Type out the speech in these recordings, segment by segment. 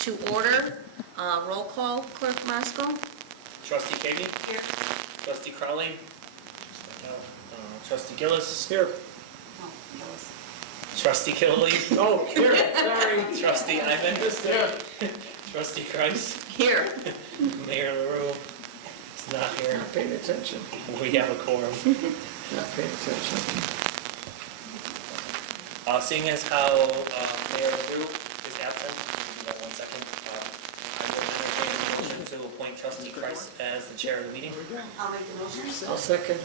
to order. Roll call, Clerk Mosco. Trustee Kavey? Here. Trustee Crowley? Trustee Gillis? Here. Oh, Gillis. Trustee Killelly? Oh, here, sorry. Trustee Ivan? Here. Trustee Kreis? Here. Mayor LaRue is not here. Not paying attention. We have a quorum. Not paying attention. Seeing as how Mayor LaRue is absent, give me 1 second. I will entertain a motion to appoint Trustee Kreis as the chair of the meeting. I'll make the motion. I'll second.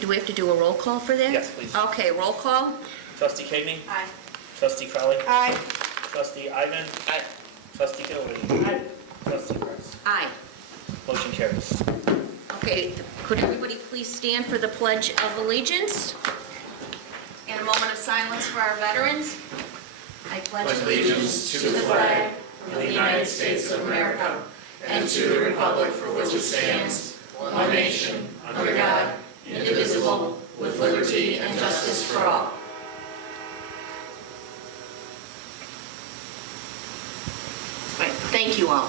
Do we have to do a roll call for that? Yes, please. Okay, roll call. Trustee Kavey? Aye. Trustee Crowley? Aye. Trustee Ivan? Aye. Trustee Killelly? Aye. Trustee Kreis? Aye. Motion carries. Okay, could everybody please stand for the Pledge of Allegiance? And a moment of silence for our veterans. I pledge allegiance to the flag of the United States of America and to the republic for which it stands, one nation, under God, indivisible, with liberty and justice for all. Right, thank you all.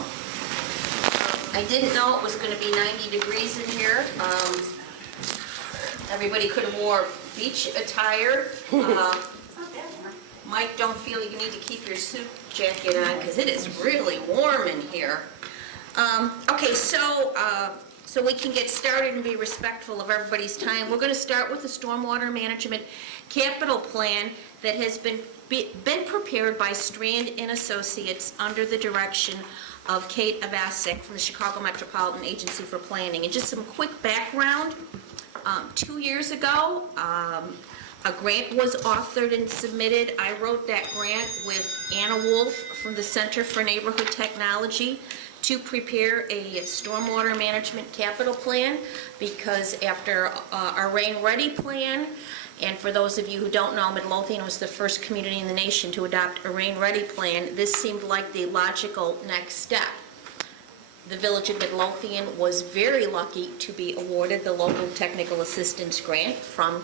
I didn't know it was going to be 90 degrees in here. Everybody could have wore beach attire. Mike, don't feel you need to keep your suit jacket on because it is really warm in here. Okay, so we can get started and be respectful of everybody's time. We're going to start with the Stormwater Management Capital Plan that has been prepared by Strand and Associates under the direction of Kate Avasik from the Chicago Metropolitan Agency for Planning. And just some quick background. 2 years ago, a grant was authored and submitted. I wrote that grant with Anna Wolf from the Center for Neighborhood Technology to prepare a stormwater management capital plan, because after our Rain Ready plan, and for those of you who don't know, Midlothian was the first community in the nation to adopt a Rain Ready plan. This seemed like the logical next step. The Village of Midlothian was very lucky to be awarded the local technical assistance grant from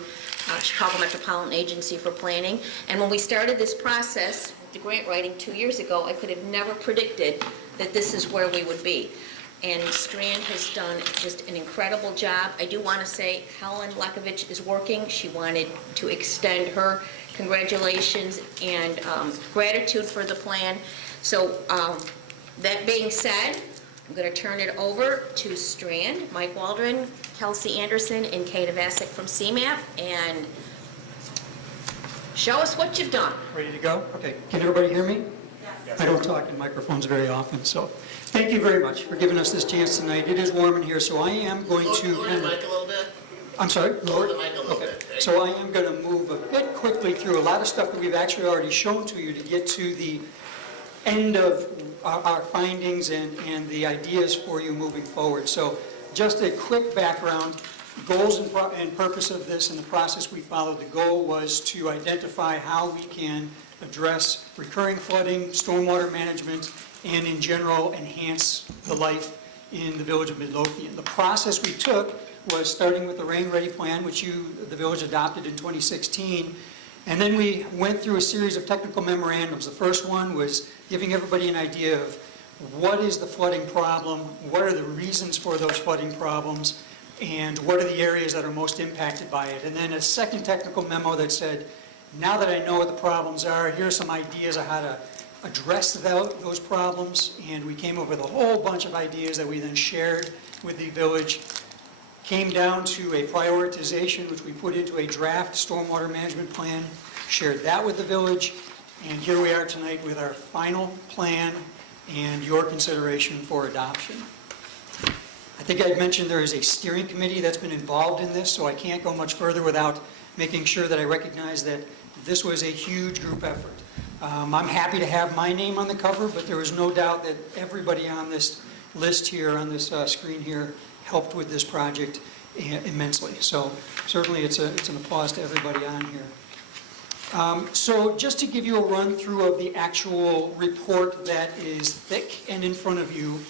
Chicago Metropolitan Agency for Planning. And when we started this process, the grant writing 2 years ago, I could have never predicted that this is where we would be. And Strand has done just an incredible job. I do want to say Helen Lekovich is working. She wanted to extend her congratulations and gratitude for the plan. So that being said, I'm going to turn it over to Strand, Mike Waldron, Kelsey Anderson, and Kate Avasik from CMAP, and show us what you've done. Ready to go? Okay. Can everybody hear me? Yes. I don't talk in microphones very often, so thank you very much for giving us this chance tonight. It is warm in here, so I am going to... Lower the mic a little bit. I'm sorry? Lower the mic a little Okay. bit. So I am going to move a bit quickly through a lot of stuff that we've actually already shown to you to get to the end of our findings and the ideas for you moving forward. So just a quick background, goals and purpose of this and the process we followed. The goal was to identify how we can address recurring flooding, stormwater management, and in general enhance the life in the Village of Midlothian. The process we took was starting with the Rain Ready Plan, which the village adopted in 2016. And then we went through a series of technical memorandums. The first one was giving everybody an idea of what is the flooding problem, what are the reasons for those flooding problems, and what are the areas that are most impacted by it. And then a second technical memo that said, now that I know what the problems are, here are some ideas of how to address those problems. And we came up with a whole bunch of ideas that we then shared with the village. Came down to a prioritization, which we put into a draft stormwater management plan, shared that with the village, and here we are tonight with our final plan and your consideration for adoption. I think I mentioned there is a steering committee that's been involved in this, so I can't go much further without making sure that I recognize that this was a huge group effort. I'm happy to have my name on the cover, but there is no doubt that everybody on this list here, on this screen here, helped with this project immensely. So certainly it's an applause to everybody on here. So just to give you a run through of the actual report that is thick and in front of you,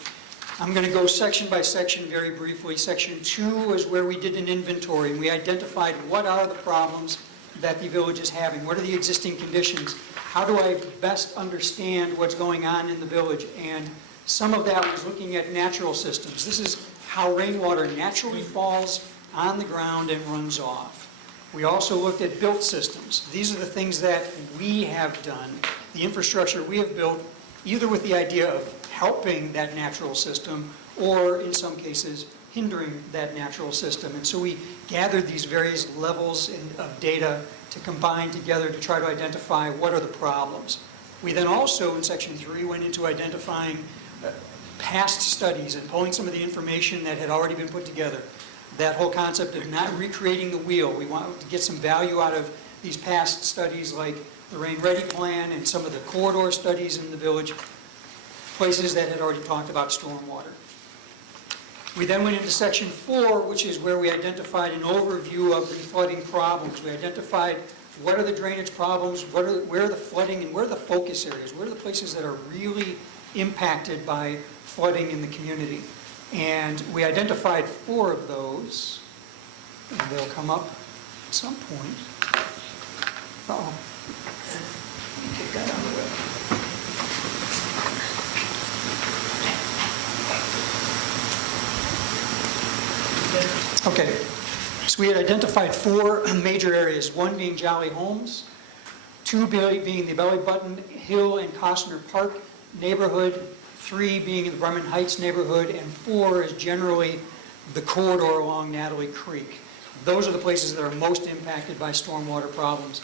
I'm going to go section by section very briefly. Section 2 is where we did an inventory and we identified what are the problems that the village is having, what are the existing conditions. how do I best understand what's going on in the village? And some of that was looking at natural systems. This is how rainwater naturally falls on the ground and runs off. We also looked at built systems. These are the things that we have done, the infrastructure we have built, either with the idea of helping that natural system or, in some cases, hindering that natural system. And so we gathered these various levels of data to combine together to try to identify what are the problems. We then also, in section 3, went into identifying past studies and pulling some of the information that had already been put together. That whole concept of not recreating the wheel. We want to get some value out of these past studies like the Rain Ready Plan and some of the corridor studies in the village, places that had already talked about stormwater. We then went into section 4, which is where we identified an overview of the flooding problems. We identified what are the drainage problems, where are the flooding, and where are the focus areas, where are the places that are really impacted by flooding in the community. And we identified 4 of those, and they'll come up at some point. Uh-oh. Take that out of the way. Okay, so we had identified 4 major areas, 1 being Jolly Homes, 2 being the Belly Button Hill and Costner Park neighborhood, 3 being in the Bremen Heights neighborhood, and 4 is generally the corridor along Natalie Creek. Those are the places that are most impacted by stormwater problems.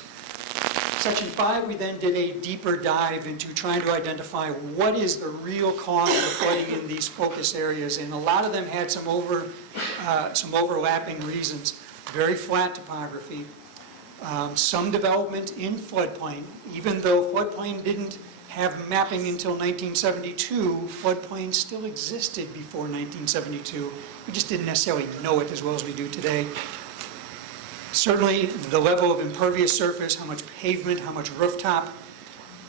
Section 5, we then did a deeper dive into trying to identify what is the real cause of the flooding in these focus areas, and a lot of them had some overlapping reasons. Very flat topography, some development in floodplain. Even though floodplain didn't have mapping until 1972, floodplain still existed before 1972. We just didn't necessarily know it as well as we do today. Certainly the level of impervious surface, how much pavement, how much rooftop,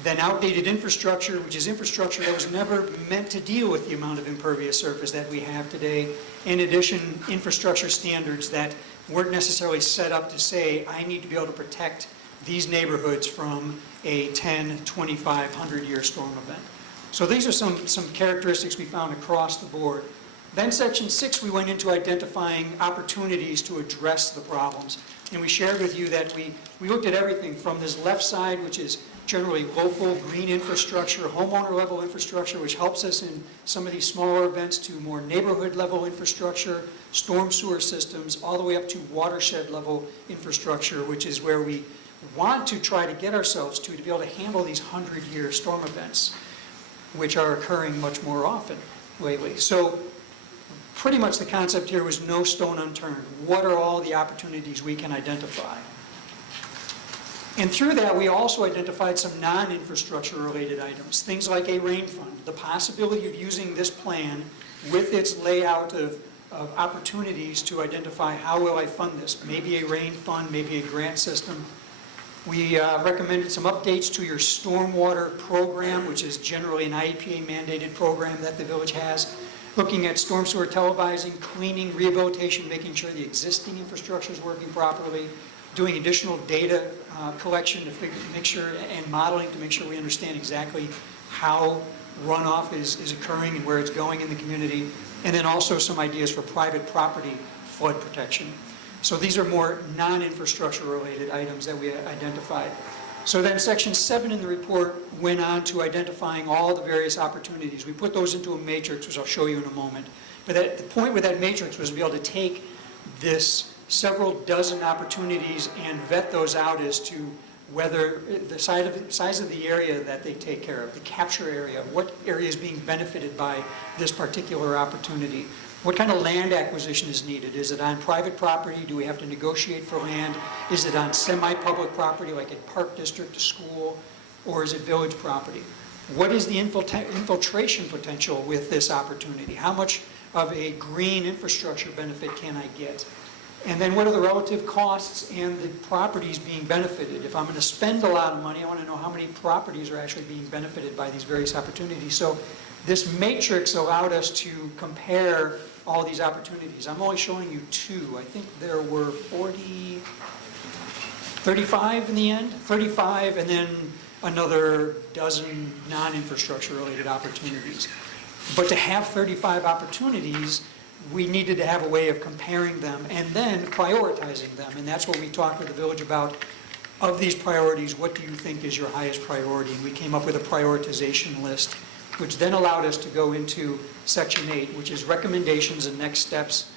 then outdated infrastructure, which is infrastructure that was never meant to deal with the amount of impervious surface that we have today. In addition, infrastructure standards that weren't necessarily set up to say, I need to be able to protect these neighborhoods from a 10, 25, 100-year storm event. So these are some characteristics we found across the board. Then section 6, we went into identifying opportunities to address the problems. And we shared with you that we looked at everything from this left side, which is generally local green infrastructure, homeowner level infrastructure, which helps us in some of these smaller events, to more neighborhood level infrastructure, storm sewer systems, all the way up to watershed level infrastructure, which is where we want to try to get ourselves to be able to handle these 100-year storm events, which are occurring much more often lately. So pretty much the concept here was no stone unturned. What are all the opportunities we can identify? And through that, we also identified some non-infrastructure related items, things like a rain fund, the possibility of using this plan with its layout of opportunities to identify how will I fund this, maybe a rain fund, maybe a grant system. We recommended some updates to your stormwater program, which is generally an IEPA mandated program that the village has, looking at storm sewer televising, cleaning, rehabilitation, making sure the existing infrastructure is working properly, doing additional data collection to make sure, and modeling to make sure we understand exactly how runoff is occurring and where it's going in the community, and then also some ideas for private property flood protection. So these are more non-infrastructure related items that we identified. So then section 7 in the report went on to identifying all the various opportunities. We put those into a matrix, which I'll show you in a moment. But the point with that matrix was to be able to take this several dozen opportunities and vet those out as to whether the size of the area that they take care of, the capture area, what area is being benefited by this particular opportunity. What kind of land acquisition is needed? Is it on private property? Do we have to negotiate for land? Is it on semi-public property like a park district, a school, or is it village property? What is the infiltration potential with this opportunity? How much of a green infrastructure benefit can I get? And then what are the relative costs and the properties being benefited? If I'm going to spend a lot of money, I want to know how many properties are actually being benefited by these various opportunities. So this matrix allowed us to compare all these opportunities. I'm only showing you 2. I think there were 35 in the end, 35, and then another dozen non-infrastructure related opportunities. But to have 35 opportunities, we needed to have a way of comparing them and then prioritizing them. And that's what we talked with the village about. Of these priorities, what do you think is your highest priority? And we came up with a prioritization list, which then allowed us to go into Section 8, which is recommendations and next steps.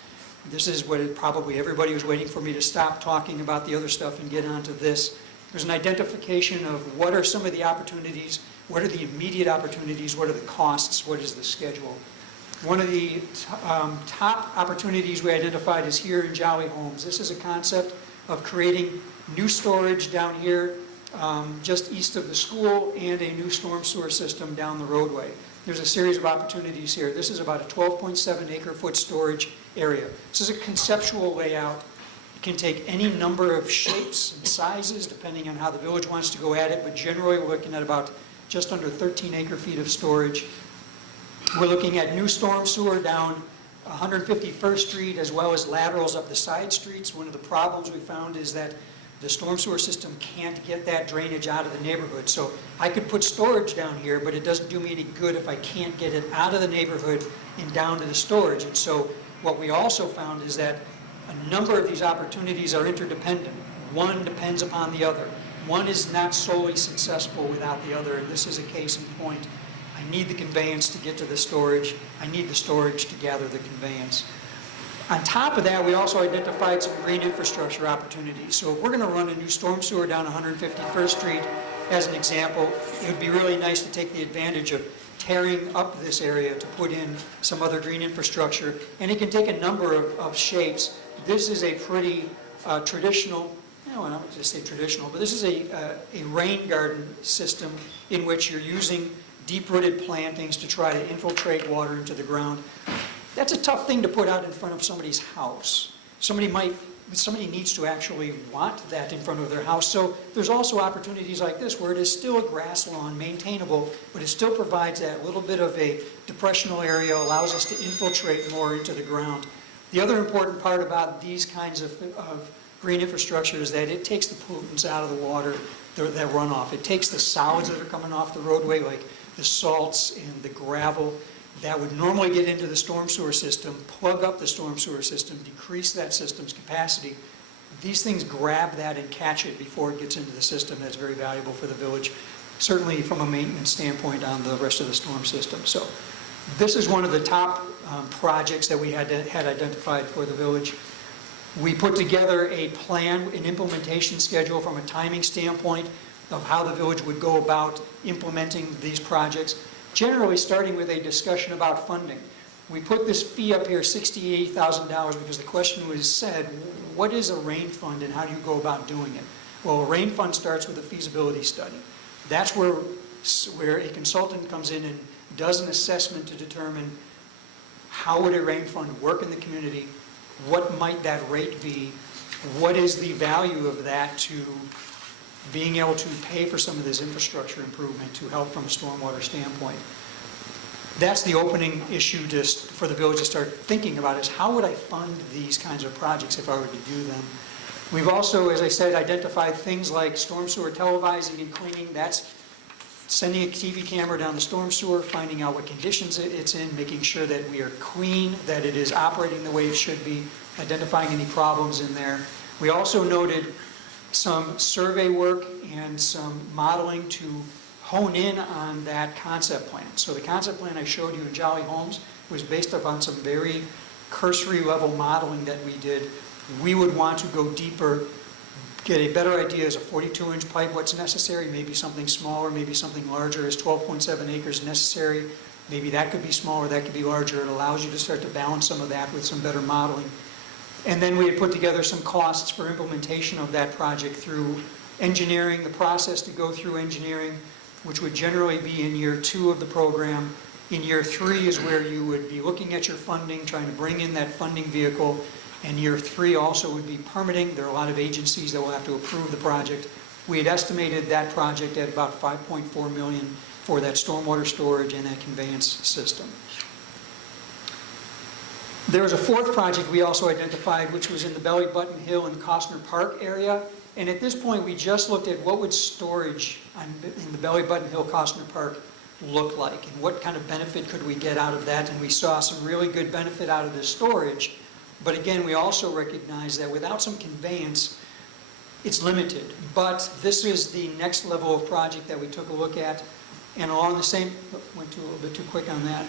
This is what probably everybody was waiting for me to stop talking about the other stuff and get onto this. There's an identification of what are some of the opportunities, what are the immediate opportunities, what are the costs, what is the schedule. One of the top opportunities we identified is here in Jolly Homes. This is a concept of creating new storage down here just east of the school and a new storm sewer system down the roadway. There's a series of opportunities here. This is about a 12.7 acre foot storage area. This is a conceptual layout. It can take any number of shapes and sizes depending on how the village wants to go at it, but generally we're looking at about just under 13 acre feet of storage. We're looking at new storm sewer down 151st Street as well as laterals up the side streets. One of the problems we found is that the storm sewer system can't get that drainage out of the neighborhood. So I could put storage down here, but it doesn't do me any good if I can't get it out of the neighborhood and down to the storage. And so what we also found is that a number of these opportunities are interdependent. One depends upon the other. One is not solely successful without the other, and this is a case in point. I need the conveyance to get to the storage. I need the storage to gather the conveyance. On top of that, we also identified some green infrastructure opportunities. So if we're going to run a new storm sewer down 151st Street, as an example, it would be really nice to take the advantage of tearing up this area to put in some other green infrastructure. And it can take a number of shapes. This is a pretty traditional, I don't want to just say traditional, but this is a rain garden system in which you're using deep-rooted plantings to try to infiltrate water into the ground. That's a tough thing to put out in front of somebody's house. Somebody needs to actually want that in front of their house. So there's also opportunities like this where it is still a grass lawn, maintainable, but it still provides that little bit of a depressional area, allows us to infiltrate more into the ground. The other important part about these kinds of green infrastructure is that it takes the pollutants out of the water that runoff. It takes the solids that are coming off the roadway, like the salts and the gravel, that would normally get into the storm sewer system, plug up the storm sewer system, decrease that system's capacity. These things grab that and catch it before it gets into the system. That's very valuable for the village, certainly from a maintenance standpoint on the rest of the storm system. So this is one of the top projects that we had identified for the village. We put together a plan, an implementation schedule from a timing standpoint of how the village would go about implementing these projects, generally starting with a discussion about funding. We put this fee up here, $68,000, because the question was said, what is a rain fund and how do you go about doing it? Well, a rain fund starts with a feasibility study. That's where a consultant comes in and does an assessment to determine how would a rain fund work in the community, what might that rate be, what is the value of that to being able to pay for some of this infrastructure improvement to help from a stormwater standpoint. That's the opening issue for the village to start thinking about, is how would I fund these kinds of projects if I were to do them? We've also, as I said, identified things like storm sewer televising and cleaning. That's sending a TV camera down the storm sewer, finding out what conditions it's in, making sure that we are clean, that it is operating the way it should be, identifying any problems in there. We also noted some survey work and some modeling to hone in on that concept plan. So the concept plan I showed you in Jolly Homes was based upon some very cursory level modeling that we did. We would want to go deeper, get a better idea as a 42-inch pipe, what's necessary, maybe something smaller, maybe something larger. Is 12.7 acres necessary? Maybe that could be smaller, that could be larger. It allows you to start to balance some of that with some better modeling. And then we had put together some costs for implementation of that project through engineering, the process to go through engineering, which would generally be in year 2 of the program. In year 3 is where you would be looking at your funding, trying to bring in that funding vehicle. And year 3 also would be permitting. There are a lot of agencies that will have to approve the project. We had estimated that project at about $5.4 million for that stormwater storage and that conveyance system. There was a fourth project we also identified, which was in the Belly Button Hill and Costner Park area. And at this point, we just looked at what would storage in the Belly Button Hill Costner Park look like, and what kind of benefit could we get out of that, and we saw some really good benefit out of this storage. But again, we also recognize that without some conveyance, it's limited. But this is the next level of project that we took a look at, and along the same, went too a little bit too quick on that.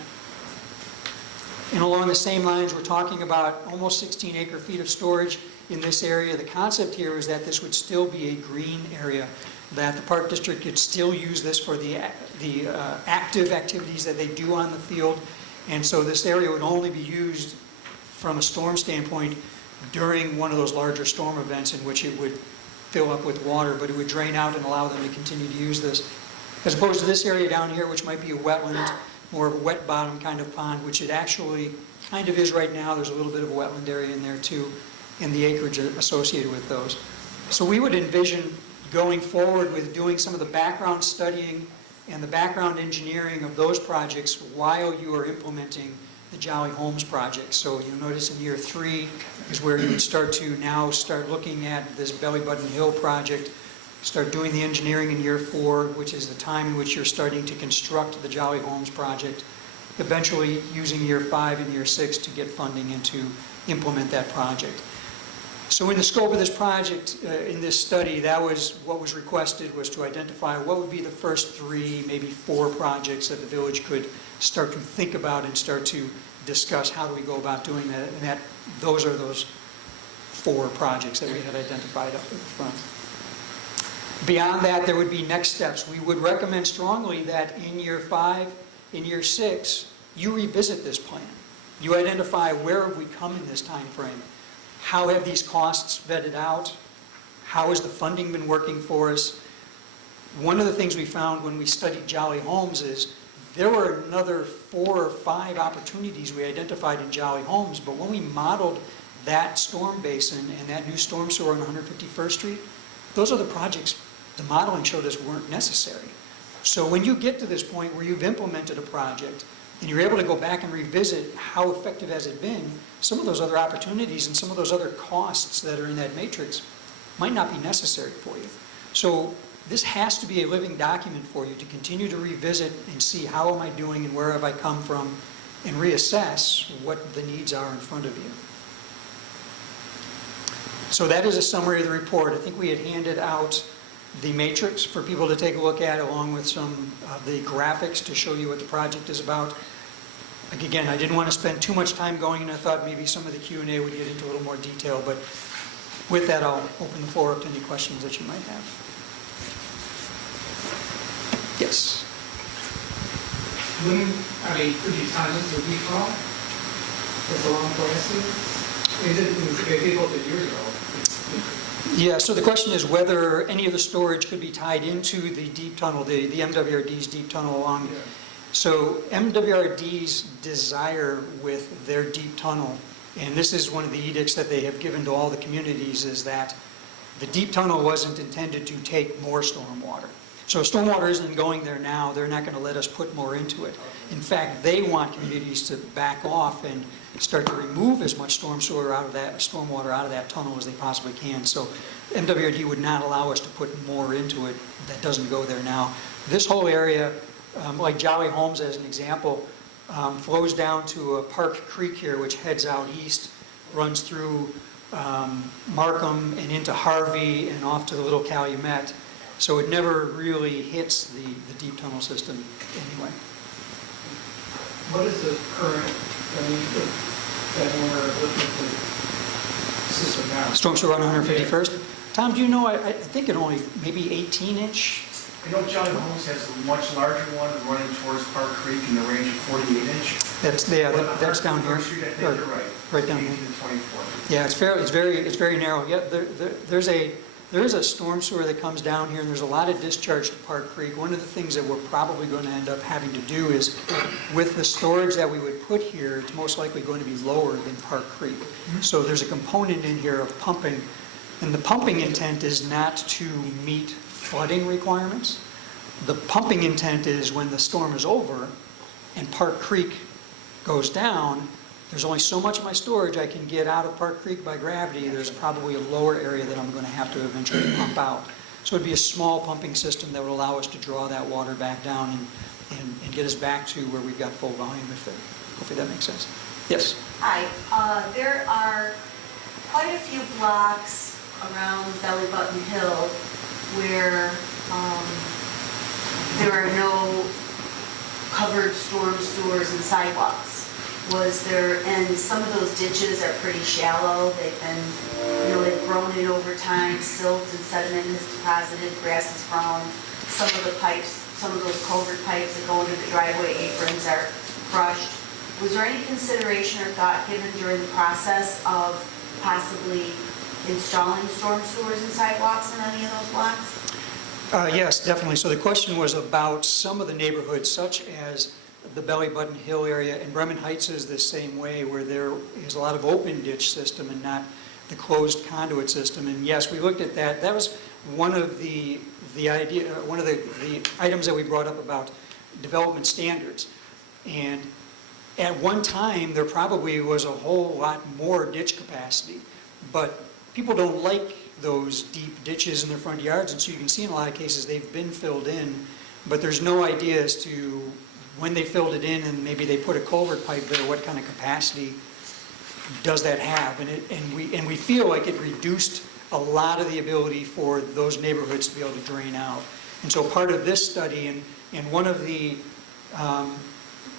And along the same lines, we're talking about almost 16 acre-feet of storage in this area. The concept here is that this would still be a green area, that the Park District could still use this for the active activities that they do on the field. And so this area would only be used from a storm standpoint during one of those larger storm events in which it would fill up with water, but it would drain out and allow them to continue to use this. As opposed to this area down here, which might be a wetland, more of a wet bottom kind of pond, which it actually kind of is right now. There's a little bit of a wetland area in there too, and the acreage associated with those. So we would envision going forward with doing some of the background studying and the background engineering of those projects while you are implementing the Jolly Homes project. So you'll notice in year 3 is where you would start looking at this Belly Button Hill project, start doing the engineering in year 4, which is the time in which you're starting to construct the Jolly Homes project, eventually using year 5 and year 6 to get funding and to implement that project. So in the scope of this project, in this study, that was what was requested, was to identify what would be the first 3, maybe 4 projects that the village could start to think about and start to discuss how do we go about doing that. And those are those 4 projects that we had identified up in front. Beyond that, there would be next steps. We would recommend strongly that in year 5, in year 6, you revisit this plan. You identify where have we come in this time frame. How have these costs vetted out? How has the funding been working for us? One of the things we found when we studied Jolly Homes is there were another 4 or 5 opportunities we identified in Jolly Homes, but when we modeled that storm basin and that new storm sewer on 151st Street, those are the projects the modeling showed us weren't necessary. So when you get to this point where you've implemented a project and you're able to go back and revisit how effective has it been, some of those other opportunities and some of those other costs that are in that matrix might not be necessary for you. So this has to be a living document for you to continue to revisit and see how am I doing and where have I come from, and reassess what the needs are in front of you. So that is a summary of the report. I think we had handed out the matrix for people to take a look at, along with some of the graphics to show you what the project is about. Like, again, I didn't want to spend too much time going, and I thought maybe some of the Q&A would get into a little more detail, but with that, I'll open the floor up to any questions that you might have. Yes? When are they pretty tied into recall? That's a long process. It did over years ago. Yeah, so the question is whether any of the storage could be tied into the deep tunnel, the MWRD's deep tunnel along. Yeah. So MWRD's desire with their deep tunnel, and this is one of the edicts that they have given to all the communities, is that the deep tunnel wasn't intended to take more stormwater. So stormwater isn't going there now. They're not going to let us put more into it. In fact, they want communities to back off and start to remove as much stormwater out of that tunnel as they possibly can. So MWRD would not allow us to put more into it that doesn't go there now. This whole area, like Jolly Homes as an example, flows down to a Park Creek here, which heads out east, runs through Markham and into Harvey and off to the Little Calumet. So it never really hits the deep tunnel system anyway. What is the current, that we're looking at the system now? Storm sewer on 151st. Tom, do you know, I think it only maybe 18-inch? I know Jolly Homes has a much larger one running towards Park Creek in the range of 48-inch. That's down here. Street, I think you're right. Right down 18 here. to 24. Yeah, it's very narrow. Yeah, there is a storm sewer that comes down here, and there's a lot of discharge to Park Creek. One of the things that we're probably going to end up having to do is, with the storage that we would put here, it's most likely going to be lower than Park Creek. So there's a component in here of pumping, and the pumping intent is not to meet flooding requirements. The pumping intent is when the storm is over and Park Creek goes down, there's only so much of my storage I can get out of Park Creek by gravity. There's probably a lower area that I'm going to have to eventually pump out. So it'd be a small pumping system that would allow us to draw that water back down and get us back to where we've got full volume, hopefully that makes sense. Yes? Hi, there are quite a few blocks around Belly Button Hill where there are no covered storm sewers and sidewalks. And some of those ditches are pretty shallow. They've been, they've grown in over time, silt and sediment has deposited, grass has grown. Some of the pipes, some of those culvert pipes that go into the driveway aprons are crushed. Was there any consideration or thought given during the process of possibly installing storm sewers and sidewalks in any of those blocks? Yes, definitely. So the question was about some of the neighborhoods, such as the Belly Button Hill area, and Bremen Heights is the same way, where there is a lot of open ditch system and not the closed conduit system. And yes, we looked at that. That was one of the items that we brought up about development standards. And at one time, there probably was a whole lot more ditch capacity, but people don't like those deep ditches in their front yards, and so you can see in a lot of cases they've been filled in, but there's no idea as to when they filled it in and maybe they put a culvert pipe there, what kind of capacity does that have? And we feel like it reduced a lot of the ability for those neighborhoods to be able to drain out. And so part of this study and one of the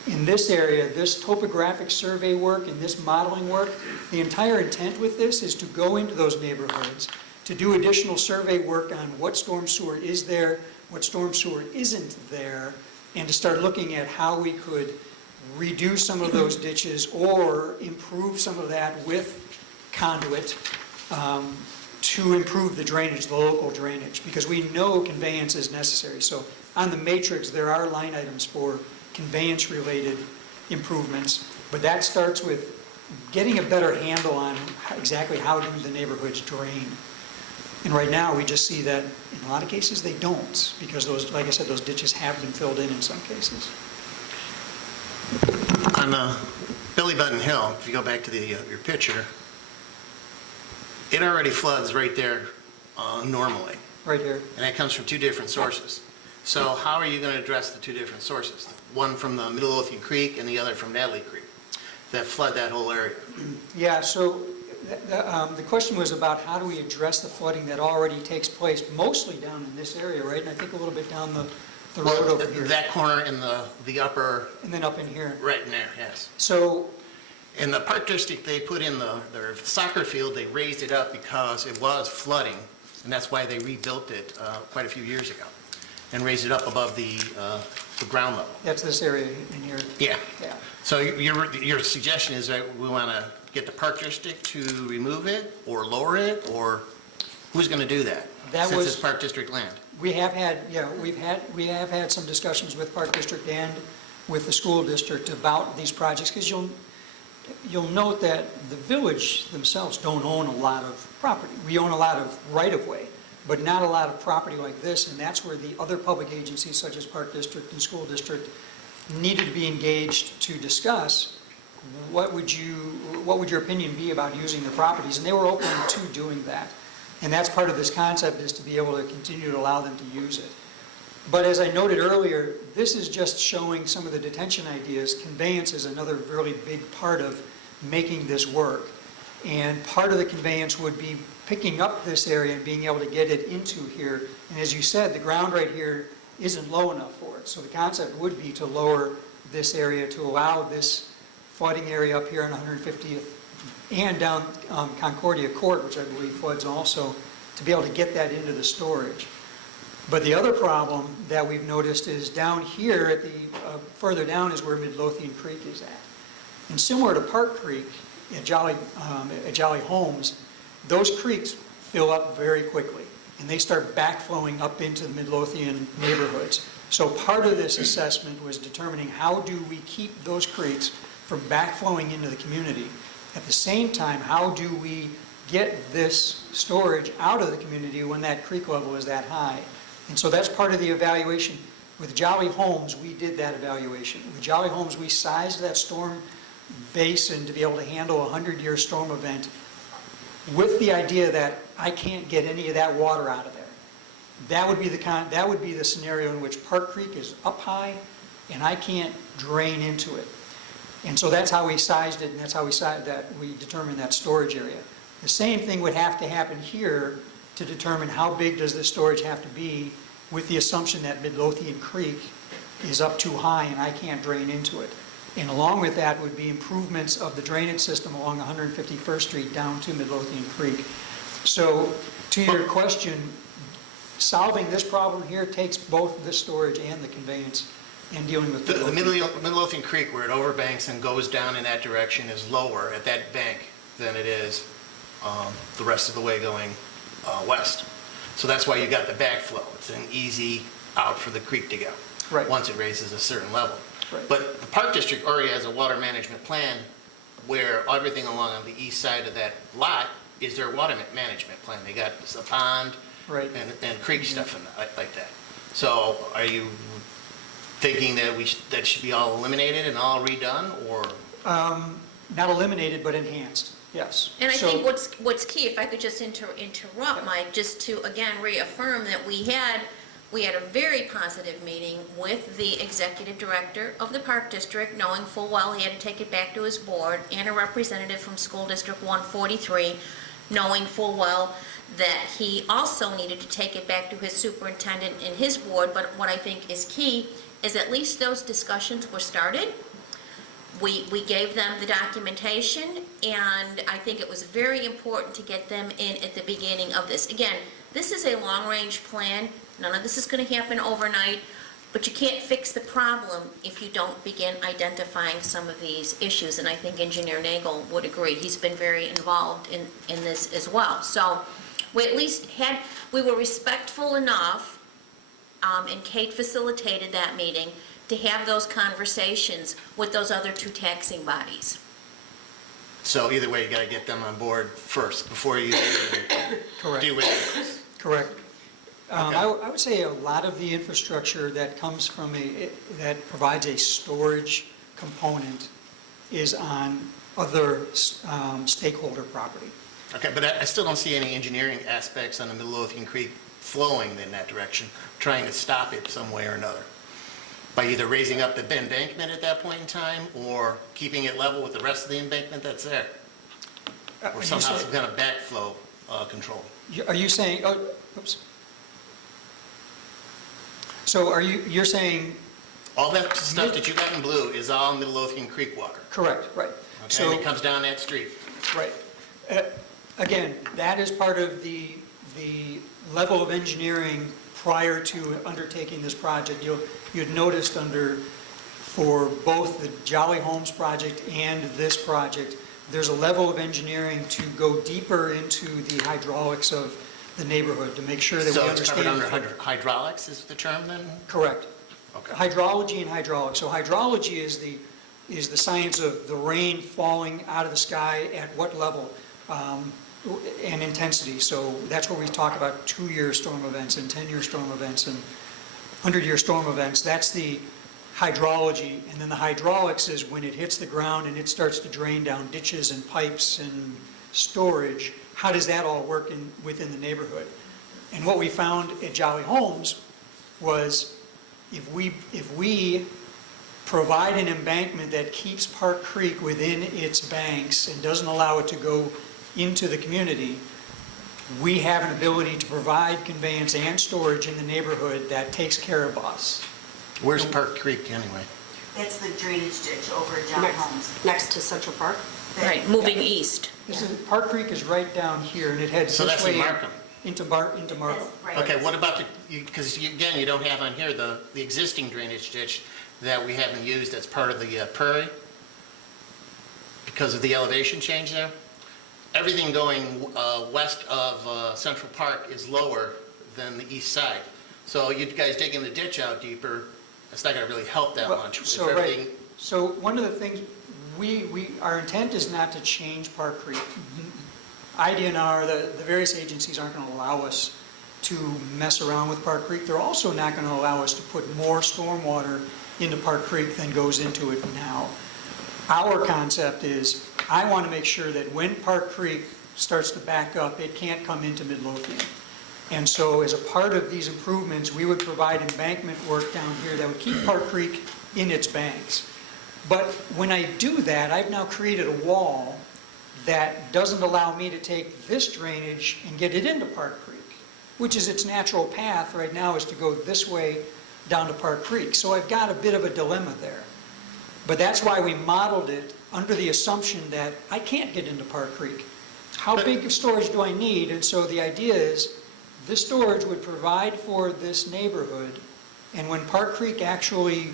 in this area, this topographic survey work and this modeling work, the entire intent with this is to go into those neighborhoods, to do additional survey work on what storm sewer is there, what storm sewer isn't there, and to start looking at how we could reduce some of those ditches or improve some of that with conduit to improve the drainage, the local drainage, because we know conveyance is necessary. So on the matrix, there are line items for conveyance-related improvements, but that starts with getting a better handle on exactly how do the neighborhoods drain. And right now, we just see that in a lot of cases they don't, because those, like I said, those ditches have been filled in some cases. On Billy Button Hill, if you go back to your picture, it already floods right there normally, Right here. and that comes from two different sources. So how are you going to address the two different sources? One from the Midlothian Creek and the other from Natalie Creek that flood that whole area? Yeah, so the question was about how do we address the flooding that already takes place, mostly down in this area, right? And I think a little bit down the road over here. That corner in the upper, And then up in here. right in there, yes. So, In the Park District, they put in their soccer field, they raised it up because it was flooding, and that's why they rebuilt it quite a few years ago, and raised it up above the ground level. that's this area in here. Yeah. Yeah. So your suggestion is that we want to get the Park District to remove it, or lower it, or who's going to do that? That Since was- it's Park District land. We have had some discussions with Park District and with the school district about these projects, because you'll note that the village themselves don't own a lot of property. We own a lot of right-of-way, but not a lot of property like this, and that's where the other public agencies such as Park District and School District needed to be engaged to discuss what would your opinion be about using the properties, and they were open to doing that. And that's part of this concept, is to be able to continue to allow them to use it. But as I noted earlier, this is just showing some of the detention ideas. Conveyance is another really big part of making this work. And part of the conveyance would be picking up this area and being able to get it into here. And as you said, the ground right here isn't low enough for it. So the concept would be to lower this area to allow this flooding area up here on 150th and down Concordia Court, which I believe floods also, to be able to get that into the storage. But the other problem that we've noticed is down here at the, further down is where Midlothian Creek is at. And similar to Park Creek at Jolly Homes, those creeks fill up very quickly, and they start backflowing up into the Midlothian neighborhoods. So part of this assessment was determining how do we keep those creeks from backflowing into the community. At the same time, how do we get this storage out of the community when that creek level is that high? And so that's part of the evaluation. With Jolly Homes, we did that evaluation. With Jolly Homes, we sized that storm basin to be able to handle a 100-year storm event with the idea that I can't get any of that water out of there. That would be the scenario in which Park Creek is up high and I can't drain into it. And so that's how we sized it, and that's how we determined that storage area. The same thing would have to happen here to determine how big does this storage have to be, with the assumption that Midlothian Creek is up too high and I can't drain into it. And along with that would be improvements of the drainage system along 151st Street down to Midlothian Creek. So to your question, solving this problem here takes both the storage and the conveyance and dealing with The Midlothian Creek, where it overbanks and goes down in that direction, is lower at that bank than it is the rest of the way going west. So that's why you got the backflow. It's an easy out for the creek to go. Right. Once it raises a certain level. Right. But the Park District already has a water management plan where everything along on the east side of that lot is their water management plan. They got a pond Right. and creek stuff and like that. So are you thinking that that should be all eliminated and all redone, or? Not eliminated, but enhanced, yes. And I So- think what's key, if I could just interrupt, Mike, just to again reaffirm that we had a very positive meeting with the executive director of the Park District, knowing full well he had to take it back to his board, and a representative from School District 143, knowing full well that he also needed to take it back to his superintendent and his board. But what I think is key is at least those discussions were started. We gave them the documentation, and I think it was very important to get them in at the beginning of this. Again, this is a long-range plan. None of this is going to happen overnight, but you can't fix the problem if you don't begin identifying some of these issues, and I think Engineer Nagel would agree. He's been very involved in this as well. So we at least we were respectful enough, and Kate facilitated that meeting, to have those conversations with those other two taxing bodies. So either way, you got to get them on board first before you even Correct. do it. Correct. Okay. I would say a lot of the infrastructure that comes from that provides a storage component is on other stakeholder property. Okay, but I still don't see any engineering aspects on the Midlothian Creek flowing in that direction, trying to stop it some way or another, by either raising up the embankment at that point in time or keeping it level with the rest of the embankment that's there, or somehow some kind of backflow control. Are you saying, oh, oops. So you're saying, All that stuff that you got in blue is all Midlothian Creek water, correct, right. okay, and it comes down that street. Right. Again, that is part of the level of engineering prior to undertaking this project. You'd noticed for both the Jolly Homes project and this project, there's a level of engineering to go deeper into the hydraulics of the neighborhood to make sure that we So it's understand. covered under hydraulics is the term then? Correct. Okay. Hydrology and hydraulics. So hydrology is the science of the rain falling out of the sky at what level and intensity. So that's where we talk about 2-year storm events and 10-year storm events and 100-year storm events. That's the hydrology. And then the hydraulics is when it hits the ground and it starts to drain down ditches and pipes and storage. How does that all work within the neighborhood? And what we found at Jolly Homes was if we provide an embankment that keeps Park Creek within its banks and doesn't allow it to go into the community, we have an ability to provide conveyance and storage in the neighborhood that takes care of us. Where's Park Creek anyway? That's the drainage ditch over at John Holmes. Next to Central Park? Right, moving east. Park Creek is right down here, and it heads So this that's in way Markham. into Markham. That's right. Okay, what about because again, you don't have on here the existing drainage ditch that we haven't used as part of the prairie because of the elevation change there. Everything going west of Central Park is lower than the east side. So you guys digging the ditch out deeper, it's not going to really help that much. If So, everything- right. So one of the things, our intent is not to change Park Creek. IDNR, the various agencies aren't going to allow us to mess around with Park Creek. They're also not going to allow us to put more stormwater into Park Creek than goes into it now. Our concept is, I want to make sure that when Park Creek starts to back up, it can't come into Midlothian. And so as a part of these improvements, we would provide embankment work down here that would keep Park Creek in its banks. But when I do that, I've now created a wall that doesn't allow me to take this drainage and get it into Park Creek, which is its natural path right now, is to go this way down to Park Creek. So I've got a bit of a dilemma there. But that's why we modeled it under the assumption that I can't get into Park Creek. How big of storage do I need? And so the idea is, this storage would provide for this neighborhood, and when Park Creek actually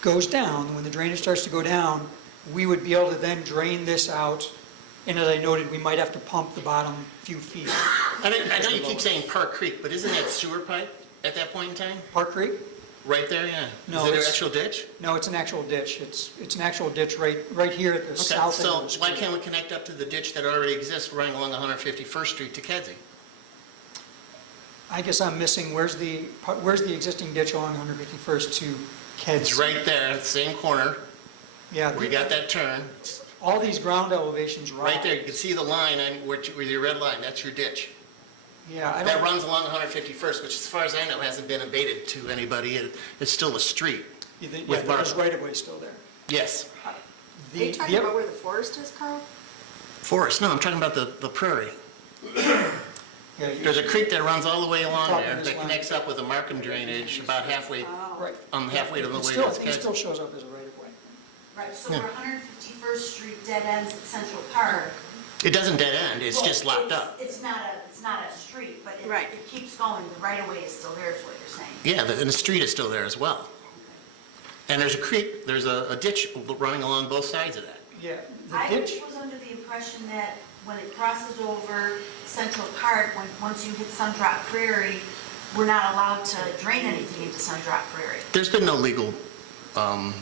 goes down, when the drainage starts to go down, we would be able to then drain this out. And as I noted, we might have to pump the bottom few feet. I know you keep saying Park Creek, but isn't that sewer pipe at that point in time? Park Creek? Right there, yeah. No, Is it an it's- actual ditch? No, it's an actual ditch. It's an actual ditch right here at the Okay, south end of the so why street. can't we connect up to the ditch that already exists running along 151st Street to Kedzie? I guess I'm missing, where's the existing ditch along 151st to Keds? It's right there, the same corner, Yeah, where you got that turn. all these ground elevations Right there, you can see the line on with your red line, that's your ditch. Yeah, I That don't, runs along 151st, which as far as I know hasn't been abated to anybody. It's still a street. you think, with yeah, there's Bartlett. right-of-way still there. Yes. Are you talking about where the forest is, Carl? Forest, no, I'm talking about the prairie. Yeah, There's a creek that runs all the way along Talking there this that line. connects up with a Markham drainage about halfway, Right. halfway to the It way still, I to think it still Kedzie. shows up as a right-of-way. Right, so where 151st Street dead ends at Central Park. It doesn't dead end, it's well, just locked up. It's not a street, but Right. it keeps going, the right of way is still there, is what you're saying. Yeah, and the street is still there as well. And there's a creek, there's a ditch running along both sides of that. Yeah, I the ditch, was under the impression that when it crosses over Central Park, once you hit Sundrop Prairie, we're not allowed to drain anything into Sundrop Prairie. There's been no legal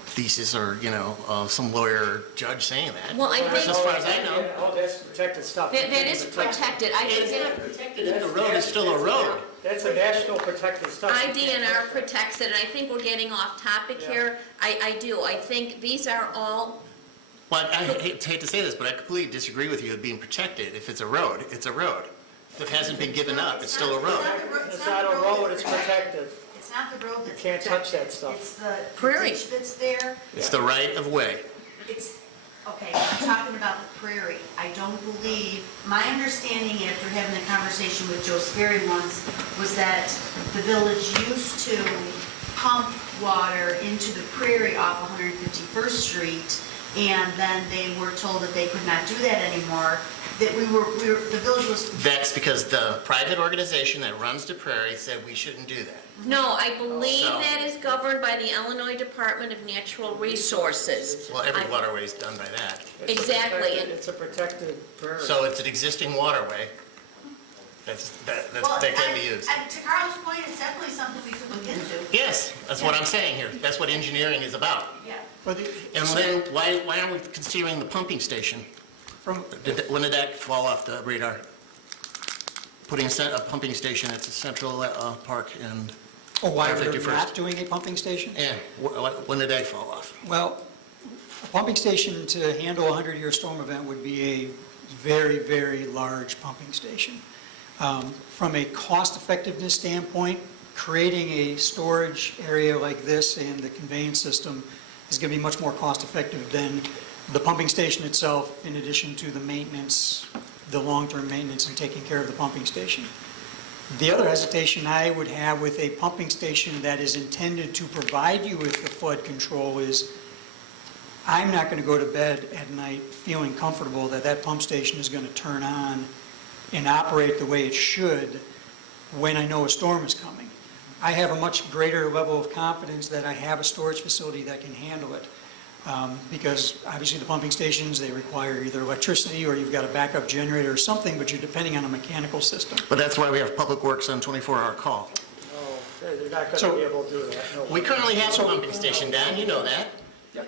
thesis or, some lawyer or judge saying that. Well, I think As far as I know. Oh, that's protected stuff. that is protected. I think It's that not protected if the road is still a road. That's a national protected stuff. IDNR protects it, and I think we're getting off topic here. I do. I think these are all, Well, I hate to say this, but I completely disagree with you of being protected. If it's a road, it's a road. If it hasn't been given up, it's still a road. It's not a road, it's protected. It's not the road that's can't touch that protected. stuff. It's the Prairie. ditch that's there. It's the right of way. It's, okay, I'm talking about the prairie. I don't believe, my understanding after having a conversation with Joe Sperry once was that the village used to pump water into the prairie off 151st Street, and then they were told that they could not do that anymore, that the village was. That's because the private organization that runs the prairie said we shouldn't do that. no, I believe So- that is governed by the Illinois Department of Natural Resources. Well, every I- waterway is done by that. It's a Exactly. protected- It's a protected prairie. So it's an existing waterway. That can be used. To Carl's point, it's definitely something we could look into. Yes, that's what I'm saying here. That's what engineering is about. Yeah. but the, And then why aren't we considering the pumping station? from, When did that fall off the radar? Putting a pumping station at the Central Park and, oh, why Traffic we're first. not doing a pumping station? yeah, when did that fall off? Well, a pumping station to handle a 100-year storm event would be a very, very large pumping station. From a cost-effectiveness standpoint, creating a storage area like this and the conveyance system is going to be much more cost-effective than the pumping station itself, in addition to the maintenance, the long-term maintenance and taking care of the pumping station. The other hesitation I would have with a pumping station that is intended to provide you with the flood control is, I'm not going to go to bed at night feeling comfortable that that pump station is going to turn on and operate the way it should when I know a storm is coming. I have a much greater level of confidence that I have a storage facility that can handle it. Because obviously the pumping stations, they require either electricity or you've got a backup generator or something, but you're depending on a mechanical system. But that's why we have Public Works on 24-hour call. No, they're not So- gonna be able to do that, no. We currently have a pumping station, Dan, you know that.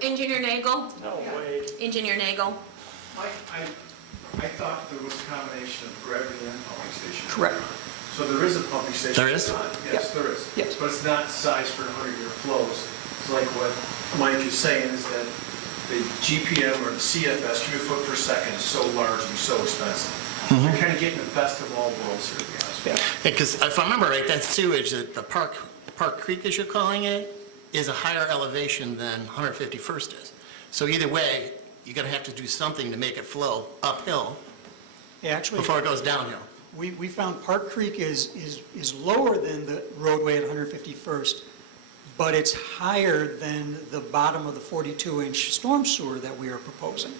Engineer Nagel? No way. Engineer Nagel? I thought there was a combination of gravity and pumping station. Correct. So there is a pumping station. There is? Yes, there is. Yes. But it's not sized for 100-year flows. It's like what Mike is saying is that the GPM or the CFS, cubic foot per second, is so large and so expensive. You're kind of getting the best of all worlds here, to be honest with you. Because if I remember right, that sewage, the Park Creek, as you're calling it, is a higher elevation than 151st is. So either way, you're going to have to do something to make it flow uphill Yeah, actually, before it goes downhill. we found Park Creek is lower than the roadway at 151st, but it's higher than the bottom of the 42-inch storm sewer that we are proposing.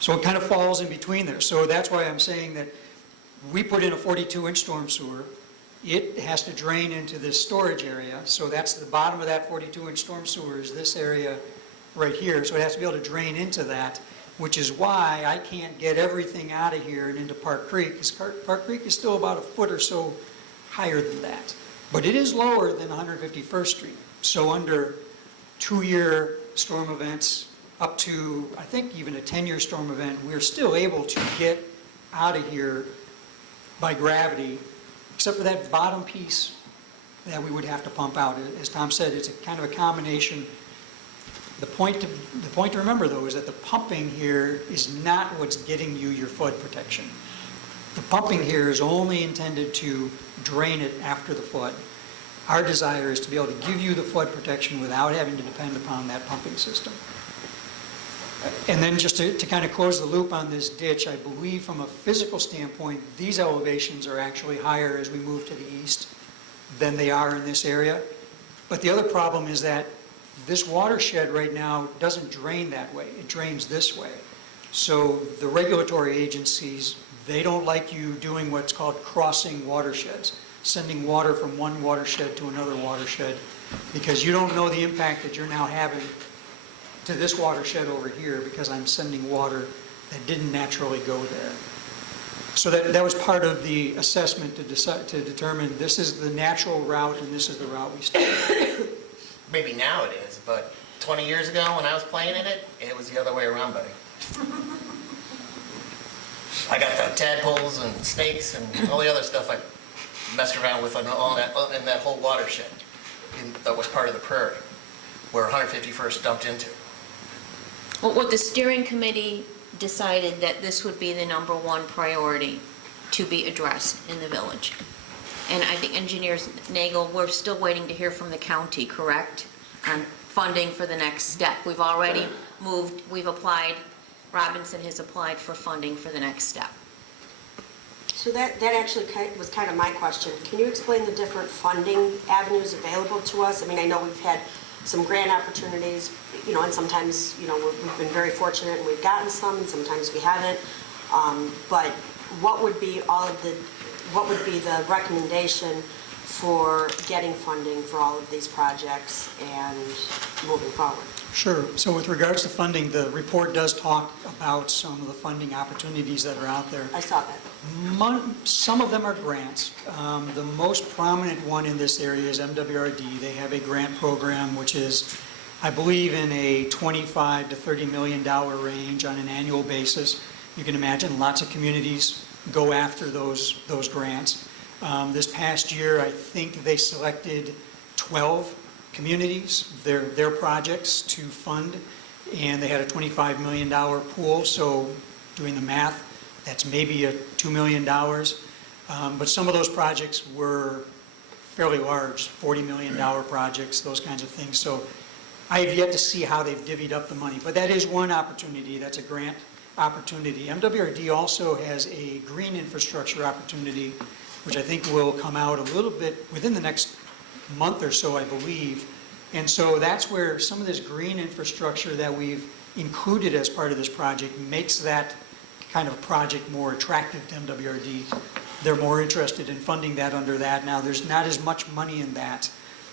So it kind of falls in between there. So that's why I'm saying that we put in a 42-inch storm sewer. It has to drain into this storage area. So that's the bottom of that 42-inch storm sewer is this area right here. So it has to be able to drain into that, which is why I can't get everything out of here and into Park Creek, because Park Creek is still about a foot or so higher than that. But it is lower than 151st Street. So under 2-year storm events, up to, I think, even a 10-year storm event, we're still able to get out of here by gravity, except for that bottom piece that we would have to pump out. As Tom said, it's a kind of a combination. The point to remember, though, is that the pumping here is not what's getting you your flood protection. The pumping here is only intended to drain it after the flood. Our desire is to be able to give you the flood protection without having to depend upon that pumping system. And then just to kind of close the loop on this ditch, I believe from a physical standpoint, these elevations are actually higher as we move to the east than they are in this area. But the other problem is that this watershed right now doesn't drain that way. It drains this way. So the regulatory agencies, they don't like you doing what's called crossing watersheds, sending water from one watershed to another watershed, because you don't know the impact that you're now having to this watershed over here because I'm sending water that didn't naturally go there. So that was part of the assessment to determine this is the natural route and this is the route we started. Maybe now it is, but 20 years ago when I was playing in it, it was the other way around, buddy. I got the tadpoles and snakes and all the other stuff I messed around with in that whole watershed. That was part of the prairie, where 151st dumped into. Well, what the steering committee decided that this would be the #1 priority to be addressed in the village. And I think engineers Nagel, we're still waiting to hear from the county, correct? On funding for the next step. We've already moved, we've applied, Robinson has applied for funding for the next step. So that actually was kind of my question. Can you explain the different funding avenues available to us? I mean, I know we've had some grant opportunities, and sometimes, we've been very fortunate and we've gotten some, and sometimes we haven't. But what would be the recommendation for getting funding for all of these projects and moving forward? Sure. So with regards to funding, the report does talk about some of the funding opportunities that are out there. I saw that. Some of them are grants. The most prominent one in this area is MWRD. They have a grant program which is, I believe, in a $25 to $30 million range on an annual basis. You can imagine lots of communities go after those grants. This past year, I think they selected 12 communities, their projects to fund, and they had a $25 million pool, so doing the math, that's maybe $2 million. But some of those projects were fairly large, $40 million projects, those kinds of things. So I have yet to see how they've divvied up the money, but that is one opportunity. That's a grant opportunity. MWRD also has a green infrastructure opportunity, which I think will come out a little bit within the next month or so, I believe. And so that's where some of this green infrastructure that we've included as part of this project makes that kind of project more attractive to MWRD. They're more interested in funding that under that. Now, there's not as much money in that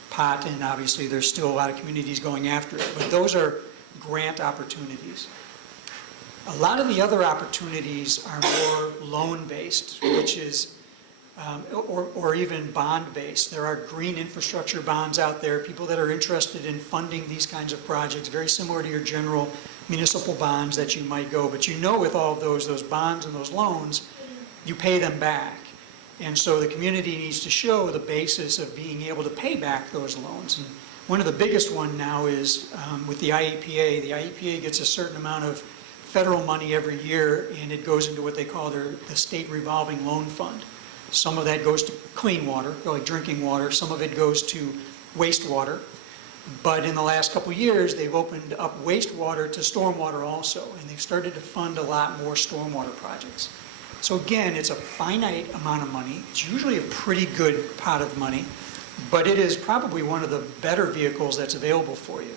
pot, and obviously there's still a lot of communities going after it, but those are grant opportunities. A lot of the other opportunities are more loan-based, which is or even bond-based. There are green infrastructure bonds out there, people that are interested in funding these kinds of projects, very similar to your general municipal bonds that you might go. But with all of those bonds and those loans, you pay them back. And so the community needs to show the basis of being able to pay back those loans. And One of the biggest one now is with the IEPA. The IEPA gets a certain amount of federal money every year, and it goes into what they call the state revolving loan fund. Some of that goes to clean water, like drinking water. Some of it goes to wastewater. But in the last couple of years, they've opened up wastewater to stormwater also, and they've started to fund a lot more stormwater projects. So again, it's a finite amount of money. It's usually a pretty good pot of money, but it is probably one of the better vehicles that's available for you.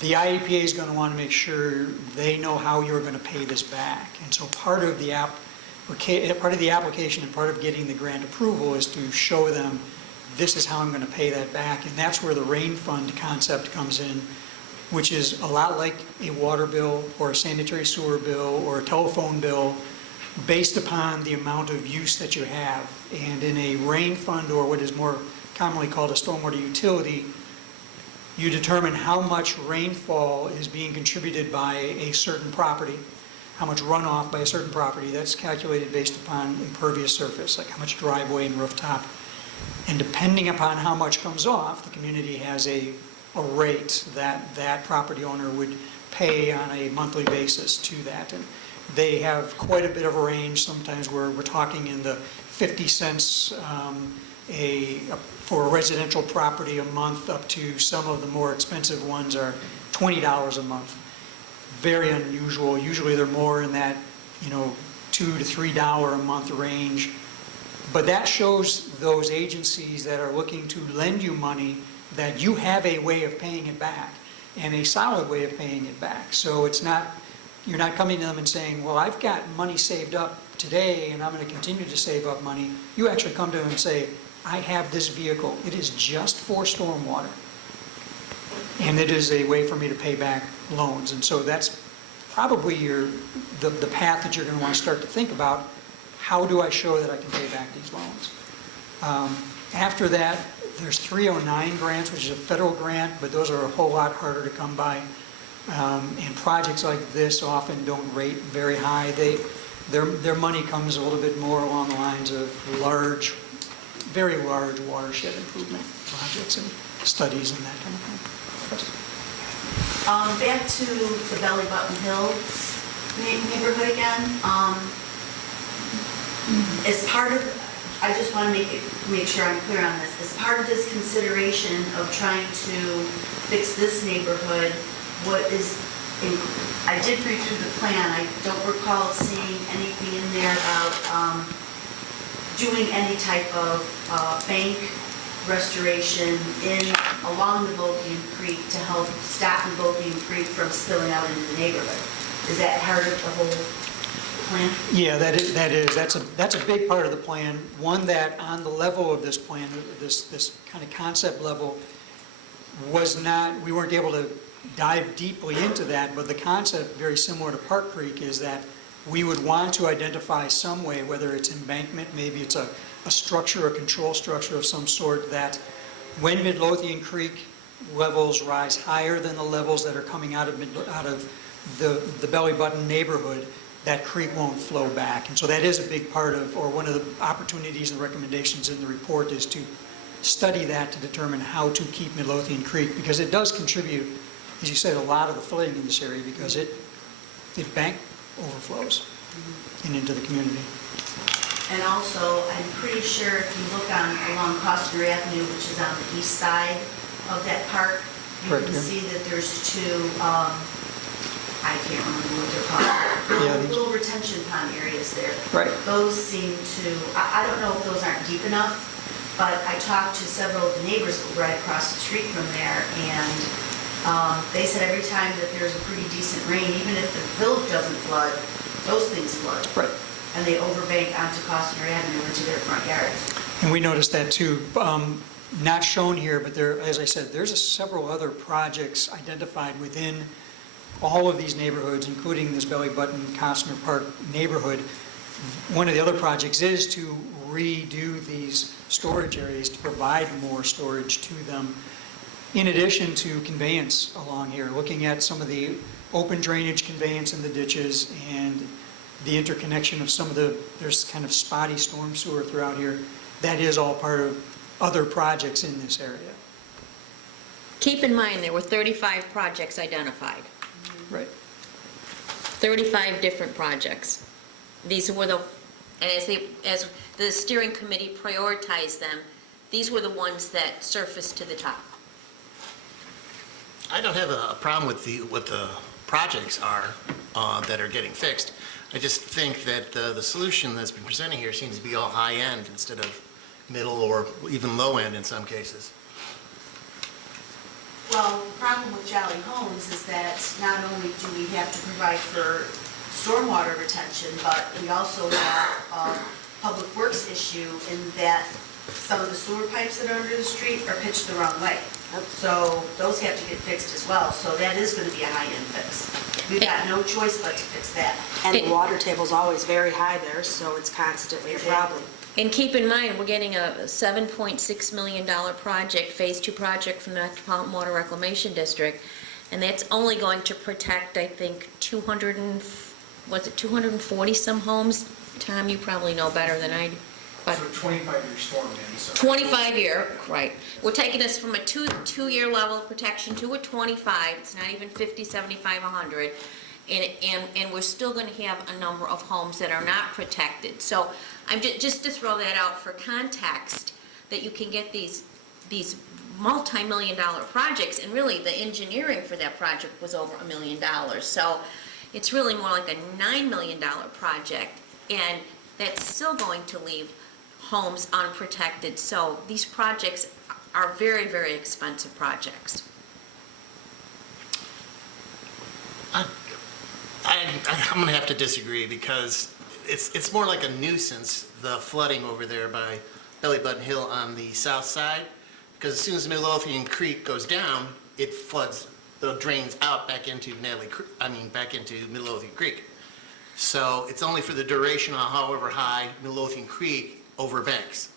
The IEPA is going to want to make sure they know how you're going to pay this back. And so part of the application and part of getting the grant approval is to show them this is how I'm going to pay that back. And that's where the rain fund concept comes in, which is a lot like a water bill or a sanitary sewer bill or a telephone bill based upon the amount of use that you have. And in a rain fund, or what is more commonly called a stormwater utility, you determine how much rainfall is being contributed by a certain property, how much runoff by a certain property. That's calculated based upon impervious surface, like how much driveway and rooftop. And depending upon how much comes off, the community has a rate that that property owner would pay on a monthly basis to that. And they have quite a bit of a range. Sometimes we're talking in the 50 cents for a residential property a month, up to some of the more expensive ones are $20 a month. Very unusual. Usually they're more in that, $2 to $3 a month range. But that shows those agencies that are looking to lend you money that you have a way of paying it back, and a solid way of paying it back. So it's not, you're not coming to them and saying, well, I've got money saved up today and I'm going to continue to save up money. You actually come to them and say, I have this vehicle. It is just for stormwater. And it is a way for me to pay back loans. And so that's probably the path that you're going to want to start to think about. How do I show that I can pay back these loans? After that, there's 309 grants, which is a federal grant, but those are a whole lot harder to come by. And projects like this often don't rate very high. Their money comes a little bit more along the lines of very large watershed improvement projects and studies and that kind of thing. Back to the Belly Button Hill neighborhood again. As part of, I just want to make sure I'm clear on this. As part of this consideration of trying to fix this neighborhood, I did read through the plan. I don't recall seeing anything in there about doing any type of bank restoration along the Midlothian Creek to help stop Midlothian Creek from spilling out into the neighborhood. Is that part of the whole plan? Yeah, that's a big part of the plan. One that on the level of this plan, this kind of concept level, we weren't able to dive deeply into that, but the concept, very similar to Park Creek, is that we would want to identify some way, whether it's embankment, maybe it's a structure, a control structure of some sort, that when Midlothian Creek levels rise higher than the levels that are coming out of the Belly Button neighborhood, that creek won't flow back. And so that is a big part of, or one of the opportunities and recommendations in the report, is to study that to determine how to keep Midlothian Creek, because it does contribute, as you said, a lot of the flooding in this area, because it bank overflows and into the community. And also, I'm pretty sure if you look along Costner Avenue, which is on the east side of that park, you Right, can yeah. see that there's two, I can't remember what they're called, Yeah, little retention pond areas there. Right. Those seem to, I don't know if those aren't deep enough, but I talked to several of the neighbors right across the street from there, and they said every time that there's a pretty decent rain, even if the village doesn't flood, those things flood. Right. And they overbank onto Costner Avenue into their front yards. And we noticed that too. Not shown here, but there, as I said, there's several other projects identified within all of these neighborhoods, including this Belly Button Costner Park neighborhood. One of the other projects is to redo these storage areas to provide more storage to them, in addition to conveyance along here, looking at some of the open drainage conveyance in the ditches and the interconnection of some of there's kind of spotty storm sewer throughout here. That is all part of other projects in this area. Keep in mind, there were 35 projects identified, Right. 35 different projects. These were the, and as the steering committee prioritized them, these were the ones that surfaced to the top. I don't have a problem with what the projects are that are getting fixed. I just think that the solution that's been presented here seems to be all high-end instead of middle or even low-end in some cases. Well, the problem with Jolly Homes is that not only do we have to provide for stormwater retention, but we also have a public works issue in that some of the sewer pipes that are under the street are pitched the wrong way. So those have to get fixed as well, so that is gonna be a high-end fix. We've got no choice but to fix that. And the water table's always very high there, so it's constantly a problem. And keep in mind, we're getting a $7.6 million project, Phase 2 project from the Metropolitan Water Reclamation District, and that's only going to protect, I think, 240 some homes? Tom, you probably know better than I do. So 25-year storm damage. So 25-year, right. We're taking us from a two-year level of protection to a 25. It's not even 50, 75, 100. And we're still going to have a number of homes that are not protected. So I'm just to throw that out for context, that you can get these multi-million-dollar projects, and really the engineering for that project was over $1 million. So it's really more like a $9 million project, and that's still going to leave homes unprotected. So these projects are very, very expensive projects. I'm going to have to disagree because it's more like a nuisance, the flooding over there by Belly Button Hill on the south side, because as soon as Midlothian Creek goes down, it floods, the drains out back into back into Midlothian Creek. So it's only for the duration of however high Midlothian Creek overbanks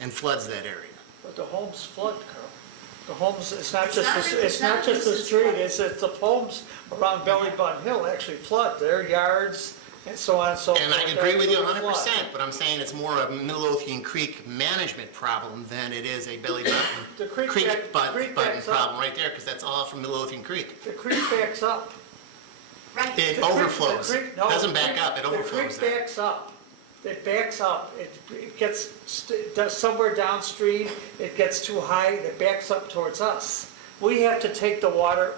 and floods that area. But the homes flood, Carl. The homes, it's not just the street, it's the homes around Belly Button Hill actually flood, their yards and so on and so forth. And I agree with you They flood. 100%, but I'm saying it's more a Midlothian Creek management problem than it is a Belly The Button creek button backs up. problem right there, because that's all from Midlothian Creek. The creek backs up. Right. It The creek- overflows. the creek- no, Doesn't the back creek- up, it overflows The there. creek backs up. It backs up. It gets somewhere downstream, it gets too high, it backs up towards us. We have to take the water,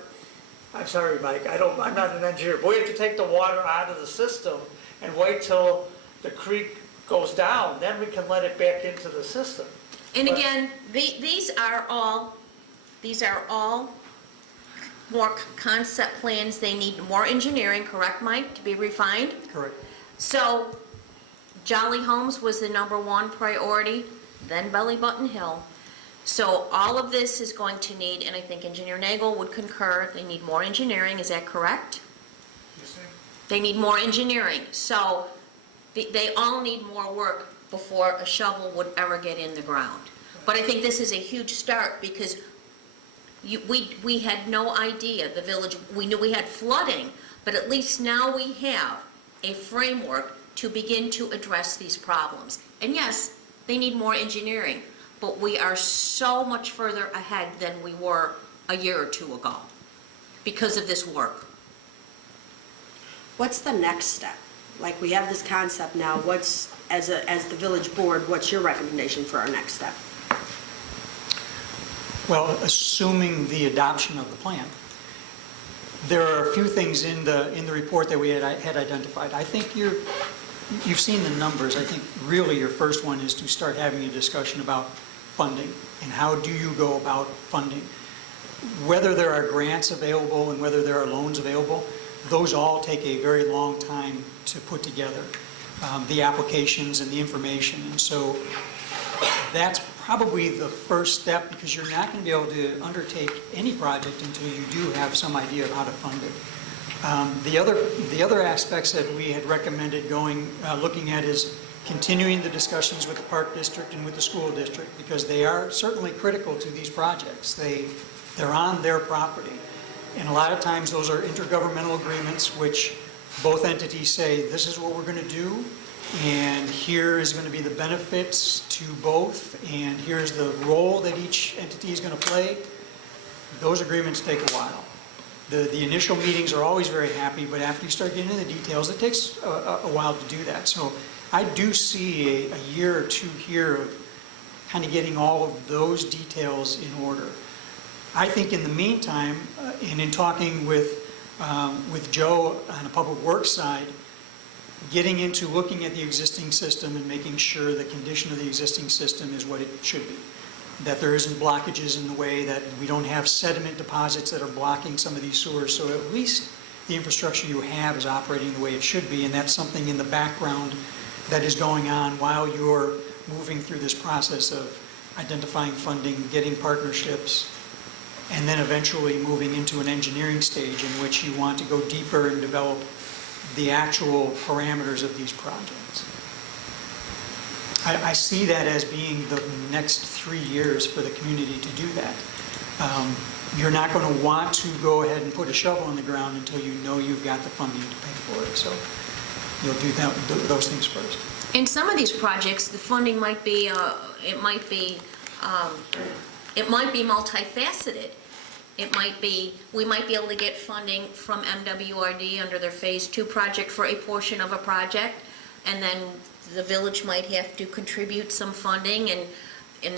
I'm sorry, Mike, I'm not an engineer, but we have to take the water out of the system and wait till the creek goes down, then we can let it back into the system. And But- again, these are all more concept plans. They need more engineering, correct, Mike, to be refined? Correct. So Jolly Homes was the #1 priority, then Belly Button Hill. So all of this is going to need, and I think Engineer Nagel would concur, they need more engineering, is that correct? Yes, ma'am. They need more engineering. So they all need more work before a shovel would ever get in the ground. But I think this is a huge start, because we had no idea, the village, we knew we had flooding, but at least now we have a framework to begin to address these problems. And yes, they need more engineering, but we are so much further ahead than we were a year or two ago because of this work. What's the next step? Like, we have this concept now, as the village board, what's your recommendation for our next step? Well, assuming the adoption of the plan, there are a few things in the report that we had identified. I think you've seen the numbers. I think really your first one is to start having a discussion about funding and how do you go about funding. Whether there are grants available and whether there are loans available, those all take a very long time to put together, the applications and the information. And so that's probably the first step, because you're not going to be able to undertake any project until you do have some idea of how to fund it. The other aspects that we had recommended looking at is continuing the discussions with the Park District and with the school district, because they are certainly critical to these projects. They're on their property. And a lot of times those are intergovernmental agreements which both entities say, this is what we're going to do, and here is going to be the benefits to both, and here's the role that each entity is going to play. those agreements take a while. The initial meetings are always very happy, but after you start getting into the details, it takes a while to do that. So I do see a year or two here of kind of getting all of those details in order. I think in the meantime, and in talking with Joe on the public works side, getting into looking at the existing system and making sure the condition of the existing system is what it should be. That there isn't blockages in the way, that we don't have sediment deposits that are blocking some of these sewers. So at least the infrastructure you have is operating the way it should be, and that's something in the background that is going on while you're moving through this process of identifying funding, getting partnerships, and then eventually moving into an engineering stage in which you want to go deeper and develop the actual parameters of these projects. I see that as being the next 3 years for the community to do that. You're not going to want to go ahead and put a shovel in the ground until you know you've got the funding to pay for it. So you'll do those things first. In some of these projects, the funding might be, it might be multifaceted. It might be, we might be able to get funding from MWRD under their Phase 2 project for a portion of a project, and then the village might have to contribute some funding, and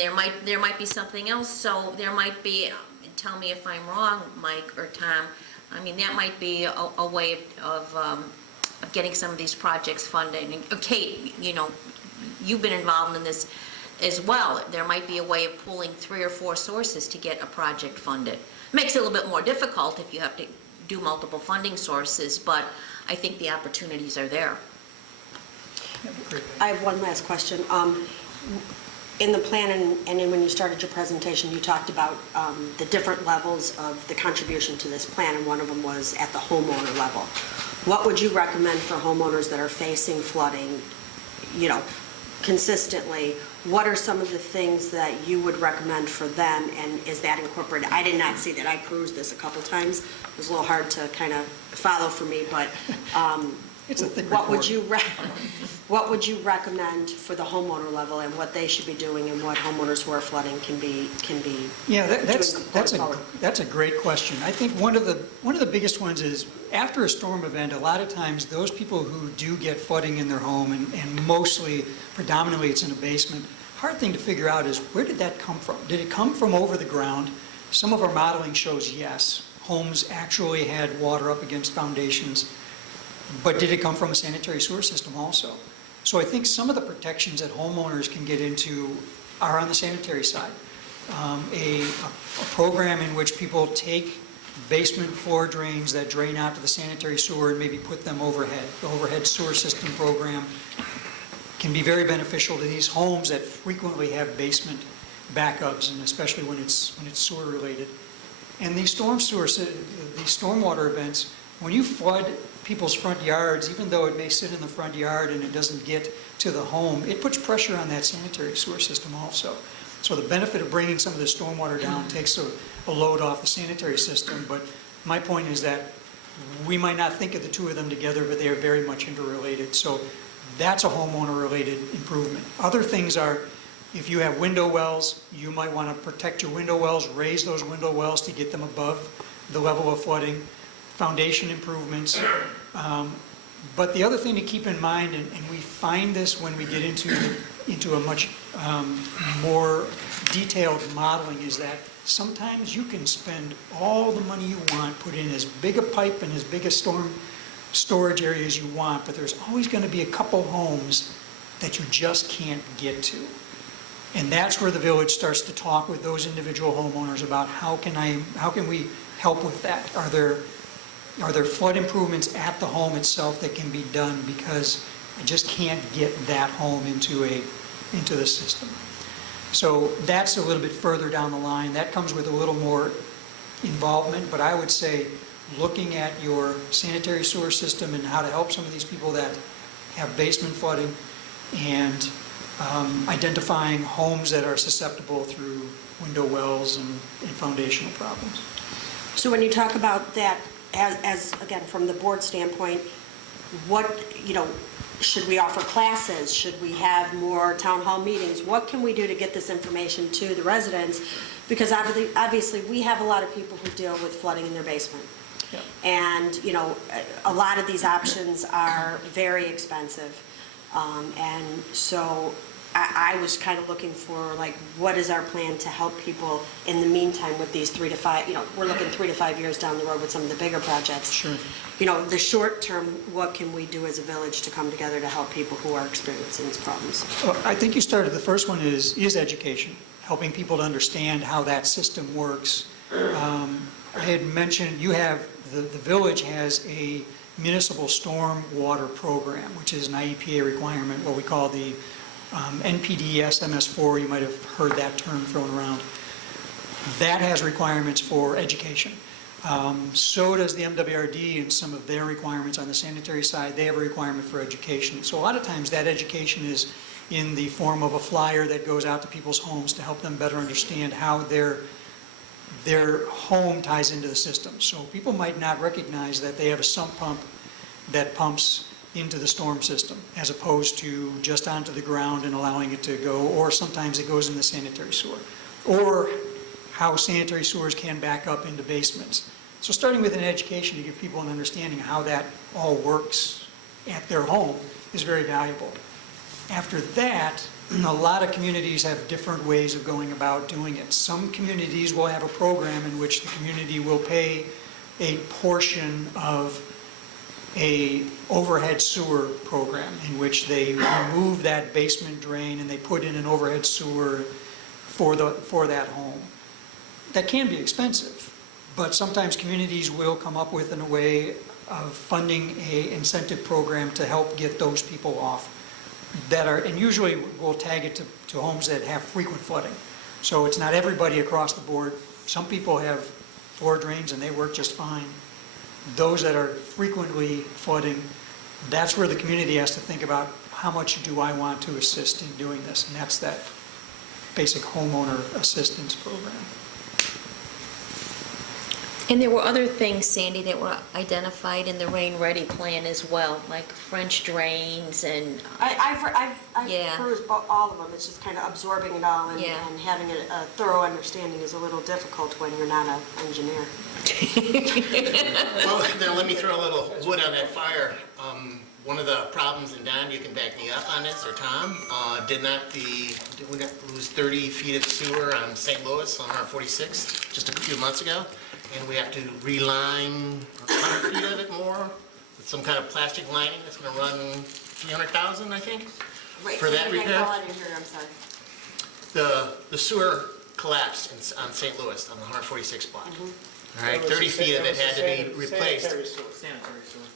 there might be something else. So there might be, tell me if I'm wrong, Mike or Tom, I mean, that might be a way of getting some of these projects funded. And Kate, you know, you've been involved in this as well. There might be a way of pooling 3 or 4 sources to get a project funded. Makes it a little bit more difficult if you have to do multiple funding sources, but I think the opportunities are there. I have one last question. In the plan and when you started your presentation, you talked about the different levels of the contribution to this plan, and one of them was at the homeowner level. What would you recommend for homeowners that are facing flooding, you know, consistently? What are some of the things that you would recommend for them, and is that incorporated? I did not see that. I perused this a couple times. It was a little hard to kind of follow for me, but It's a thick what report. what would you recommend for the homeowner level, and what they should be doing, and what homeowners who are flooding can be Yeah, doing that's going forward? a great question. I think one of the biggest ones is after a storm event, a lot of times those people who do get flooding in their home, and mostly, predominantly it's in a basement, hard thing to figure out is where did that come from? Did it come from over the ground? Some of our modeling shows yes. Homes actually had water up against foundations. But did it come from a sanitary sewer system also? So I think some of the protections that homeowners can get into are on the sanitary side. A program in which people take basement floor drains that drain out to the sanitary sewer and maybe put them overhead. The overhead sewer system program can be very beneficial to these homes that frequently have basement backups, and especially when it's sewer related. And these stormwater events, when you flood people's front yards, even though it may sit in the front yard and it doesn't get to the home, it puts pressure on that sanitary sewer system also. So the benefit of bringing some of the stormwater down takes a load off the sanitary system, but my point is that we might not think of the two of them together, but they are very much interrelated. So that's a homeowner-related improvement. Other things are, if you have window wells, you might want to protect your window wells, raise those window wells to get them above the level of flooding. Foundation improvements. But the other thing to keep in mind, and we find this when we get into a much more detailed modeling, is that sometimes you can spend all the money you want, put in as big a pipe and as big a storm storage area as you want, but there's always going to be a couple homes that you just can't get to. And that's where the village starts to talk with those individual homeowners about how can we help with that? Are there flood improvements at the home itself that can be done, because I just can't get that home into the system? So that's a little bit further down the line. That comes with a little more involvement, but I would say looking at your sanitary sewer system and how to help some of these people that have basement flooding, and identifying homes that are susceptible through window wells and foundational problems. So when you talk about that, as again, from the board standpoint, what, should we offer classes? Should we have more town hall meetings? What can we do to get this information to the residents? Because obviously, we have a lot of people who deal with flooding in their basement. Yeah. And, you know, a lot of these options are very expensive. And so I was kind of looking for, like, what is our plan to help people in the meantime with these 3 to 5, you know, we're looking 3 to 5 years down the road with some of the bigger projects. Sure. You know, the short term, what can we do as a village to come together to help people who are experiencing these problems? Well, I think you started, the first one is education, helping people to understand how that system works. I had mentioned, the village has a municipal storm water program, which is an IEPA requirement, what we call the NPD SMS4, you might have heard that term thrown around. That has requirements for education. So does the MWRD and some of their requirements on the sanitary side, they have a requirement for education. So a lot of times that education is in the form of a flyer that goes out to people's homes to help them better understand how their home ties into the system. So people might not recognize that they have a sump pump that pumps into the storm system, as opposed to just onto the ground and allowing it to go, or sometimes it goes in the sanitary sewer, or how sanitary sewers can back up into basements. So starting with an education to give people an understanding of how that all works at their home is very valuable. After that, a lot of communities have different ways of going about doing it. Some communities will have a program in which the community will pay a portion of a overhead sewer program in which they remove that basement drain and they put in an overhead sewer for that home. That can be expensive, but sometimes communities will come up with a way of funding an incentive program to help get those people off and usually we'll tag it to homes that have frequent flooding. So it's not everybody across the board. Some people have 4 drains and they work just fine. Those that are frequently flooding, that's where the community has to think about, how much do I want to assist in doing this? And that's that basic homeowner assistance program. And there were other things, Sandy, that were identified in the Rain Ready plan as well, like French drains and, I've Yeah. perused all of them, it's just kind of absorbing it all, and Yeah. and having a thorough understanding is a little difficult when you're not an engineer. Well, then let me throw a little wood on that fire. One of the problems, and Don, you can back me up on this, or Tom, did we not lose 30 feet of sewer on St. Louis on R46 just a few months ago? And we have to reline 100 feet of it more with some kind of plastic lining that's going to run $300,000, I think, Right, for so that you can repair. call it in here, I'm sorry. The sewer collapsed on St. Louis on the 146 block. Mm-hmm. All right, 30 feet of it had to be replaced. Sanitary sewer. Sanitary sewer.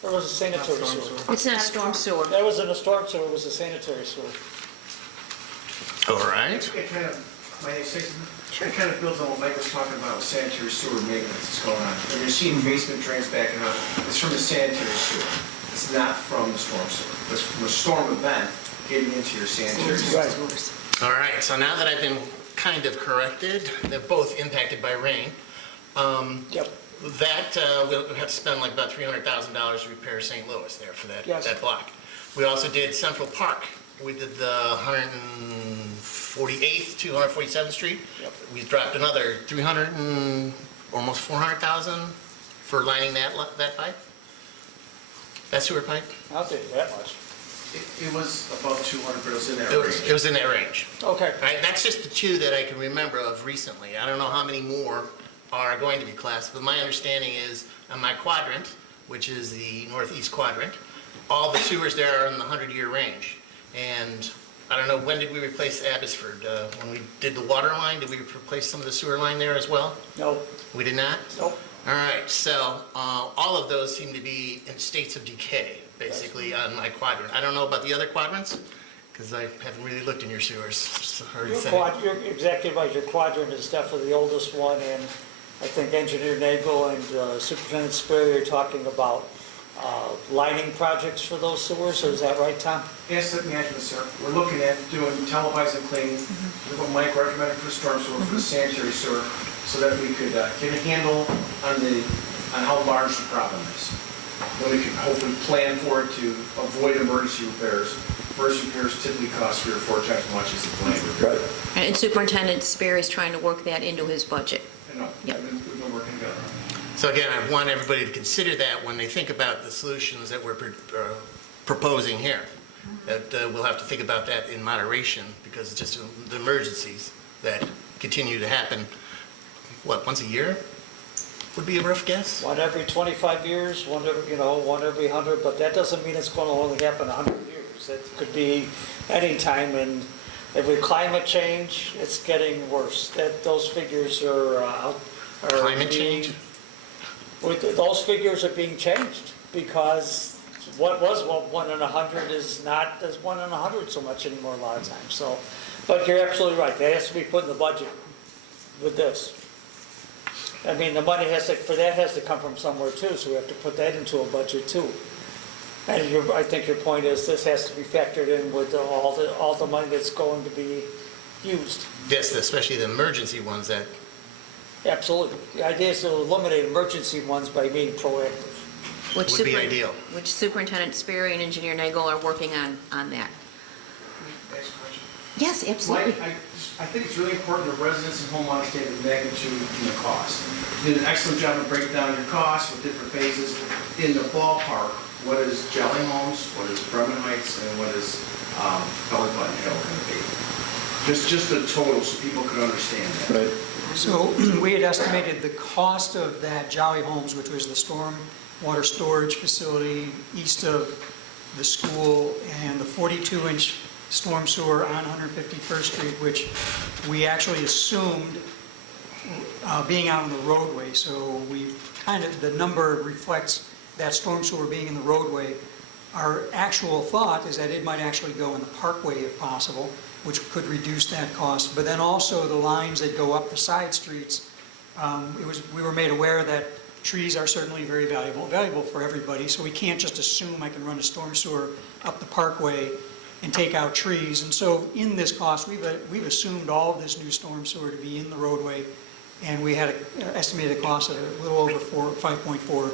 There was a sanitary sewer. it's not storm sewer. That wasn't a storm sewer, it was a sanitary sewer. All right. It kind of, may I say something? It kind of builds on what Mike was talking about with sanitary sewer maintenance that's going on. When you're seeing basement drains backing up, it's from the sanitary sewer. It's not from the storm sewer. It's from a storm event getting into your sanitary sewer. Right. All right, so now that I've been kind of corrected, they're both impacted by rain. Yep. We'll have to spend like about $300,000 to repair St. Louis there for Yes. that block. We also did Central Park. We did the 148th to 147th Street. Yep. We dropped another 300 and almost 400,000 for lining that pipe. That sewer pipe. I'll tell you that much. It was above 200, but it was in that It range. was in that range. Okay. All right, that's just the 2 that I can remember of recently. I don't know how many more are going to be classed, but my understanding is on my quadrant, which is the northeast quadrant, all the sewers there are in the 100-year range. And I don't know, when did we replace Abbotsford? When we did the water line, did we replace some of the sewer line there as well? No, We did not? nope. All right, so all of those seem to be in states of decay, basically, on my quadrant. I don't know about the other quadrants, because I haven't really looked in your sewers. Just heard it say. You're exactly right, your quadrant is definitely the oldest one, and I think Engineer Nagel and Superintendent Sperry are talking about lining projects for those sewers, is that right, Tom? Asset management, sir. We're looking at doing televising cleaning. What Mike recommended for the storm sewer, for the sanitary sewer, so that we could get a handle on how large the problem is. then we can hopefully plan for it to avoid emergency repairs. Emergency repairs typically cost 3 or 4 times as much as the planned repair. Right. And Superintendent Sperry's trying to work that into his budget. I know, Yep. we've been working together. So again, I want everybody to consider that when they think about the solutions that we're proposing here. That we'll have to think about that in moderation, because it's just the emergencies that continue to happen, once a year? Would be a rough guess? One every 25 years, one every 100, but that doesn't mean it's going to only happen 100 years. It could be any time, and with climate change, it's getting worse. Those figures are Climate being- change? Those figures are being changed, because what was 1 in 100 is not as 1 in 100 so much anymore a lot of times, so. But you're absolutely right, that has to be put in the budget with this. I mean, the money has to come from somewhere too, so we have to put that into a budget too. And I think your point is this has to be factored in with all the money that's going to be used. Yes, especially the emergency ones that, Absolutely. The idea is to eliminate emergency ones by being proactive. Which Would be ideal. Which Superintendent Sperry and Engineer Nagel are working on that. Next question. Yes, absolutely. Mike, I think it's really important that residents and homeowners understand the magnitude and the cost. You did an excellent job of breaking down your costs with different phases. In the ballpark, what is Jelly Homes, what is Bremen Heights, and what is Belly Button Hill going to be? Just the total, so people can understand that. Right. So we had estimated the cost of that Jolly Homes, which was the storm water storage facility east of the school, and the 42-inch storm sewer on 151st Street, which we actually assumed being out on the roadway. So the number reflects that storm sewer being in the roadway. Our actual thought is that it might actually go in the parkway if possible, which could reduce that cost. But then also the lines that go up the side streets, we were made aware that trees are certainly very valuable for everybody, so we can't just assume I can run a storm sewer up the parkway and take out trees. And so in this cost, we've assumed all of this new storm sewer to be in the roadway, and we had an estimated cost of a little over $5.4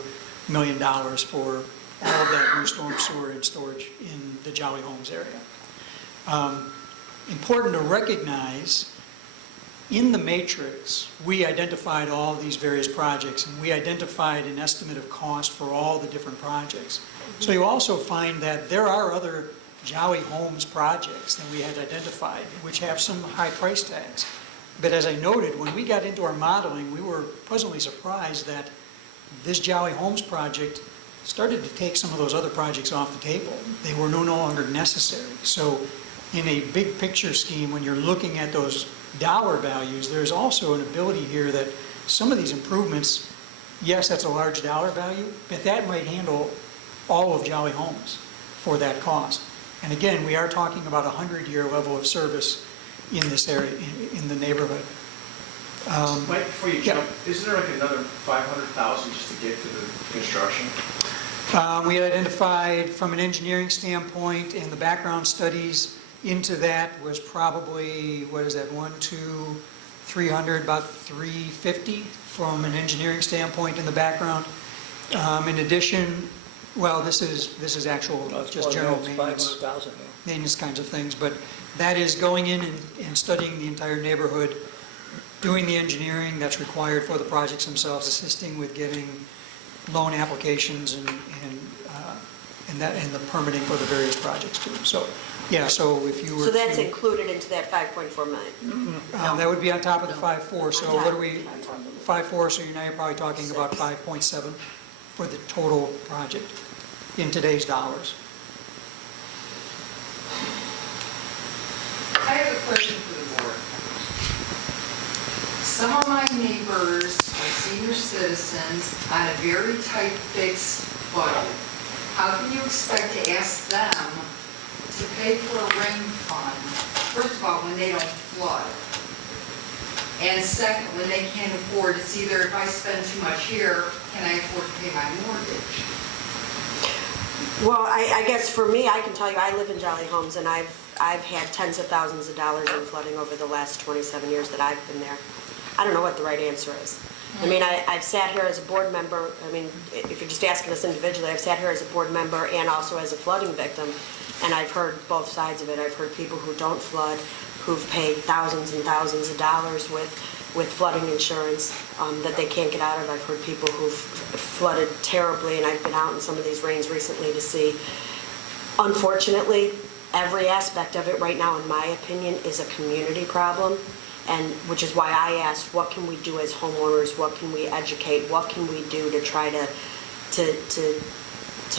million for all of that new storm sewer and storage in the Jolly Homes area. Important to recognize, in the matrix, we identified all these various projects, and we identified an estimate of cost for all the different projects. So you also find that there are other Jolly Homes projects that we had identified, which have some high price tags. But as I noted, when we got into our modeling, we were pleasantly surprised that this Jolly Homes project started to take some of those other projects off the table. They were no longer necessary. So in a big picture scheme, when you're looking at those dollar values, there's also an ability here that some of these improvements, yes, that's a large dollar value, but that might handle all of Jolly Homes for that cost. And again, we are talking about a 100-year level of service in this area, in the neighborhood. Mike, before you Yeah. jump, isn't there like another 500,000 just to get to the construction? We had identified from an engineering standpoint, and the background studies into that was probably, what is that, 300, about 350 from an engineering standpoint in the background. In addition, well, this is actual, just general maintenance. 500,000. Maintenance kinds of things, but that is going in and studying the entire neighborhood, doing the engineering that's required for the projects themselves, assisting with getting loan applications and the permitting for the various projects too. So, yeah, so if you were So that's to- included into that 5.4 million? that would be on top of the 5.4, so On what top. are we, 5.4, so now you're probably talking about 5.7 for the total project in today's dollars. I have a question for the board. Some of my neighbors are senior citizens on a very tight fixed budget. How can you expect to ask them to pay for a rain fund, first of all, when they don't flood? And second, when they can't afford, it's either if I spend too much here, can I afford to pay my mortgage? Well, I guess for me, I can tell you, I live in Jolly Homes, and I've had tens of thousands of dollars in flooding over the last 27 years that I've been there. I don't know what the right answer is. I mean, I've sat here as a board member, I mean, if you're just asking us individually, I've sat here as a board member and also as a flooding victim, and I've heard both sides of it. I've heard people who don't flood, who've paid thousands and thousands of dollars with flooding insurance that they can't get out of. I've heard people who've flooded terribly, and I've been out in some of these rains recently to see. Unfortunately, every aspect of it right now, in my opinion, is a community problem, and which is why I asked, what can we do as homeowners? What can we educate? What can we do to try to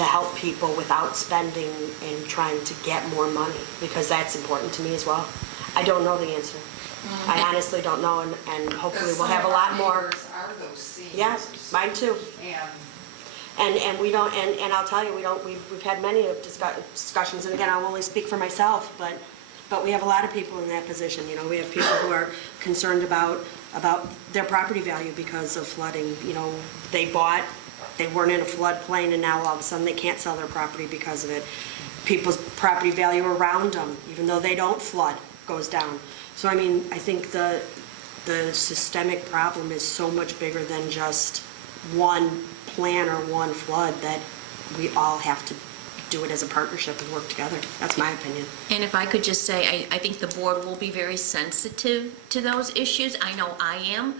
help people without spending and trying to get more money? Because that's important to me as well. I don't know the answer. I honestly don't know, and hopefully we'll have a lot more. Because some of our neighbors are those seniors. Yes, mine too. And we don't, and I'll tell you, we've had many of discussions, and again, I'll only speak for myself, but we have a lot of people in that position. You know, we have people who are concerned about their property value because of flooding. You know, they weren't in a floodplain, and now all of a sudden they can't sell their property because of it. People's property value around them, even though they don't flood, goes down. So I mean, I think the systemic problem is so much bigger than just one plan or one flood, that we all have to do it as a partnership and work together. That's my opinion. And if I could just say, I think the board will be very sensitive to those issues. I know I am.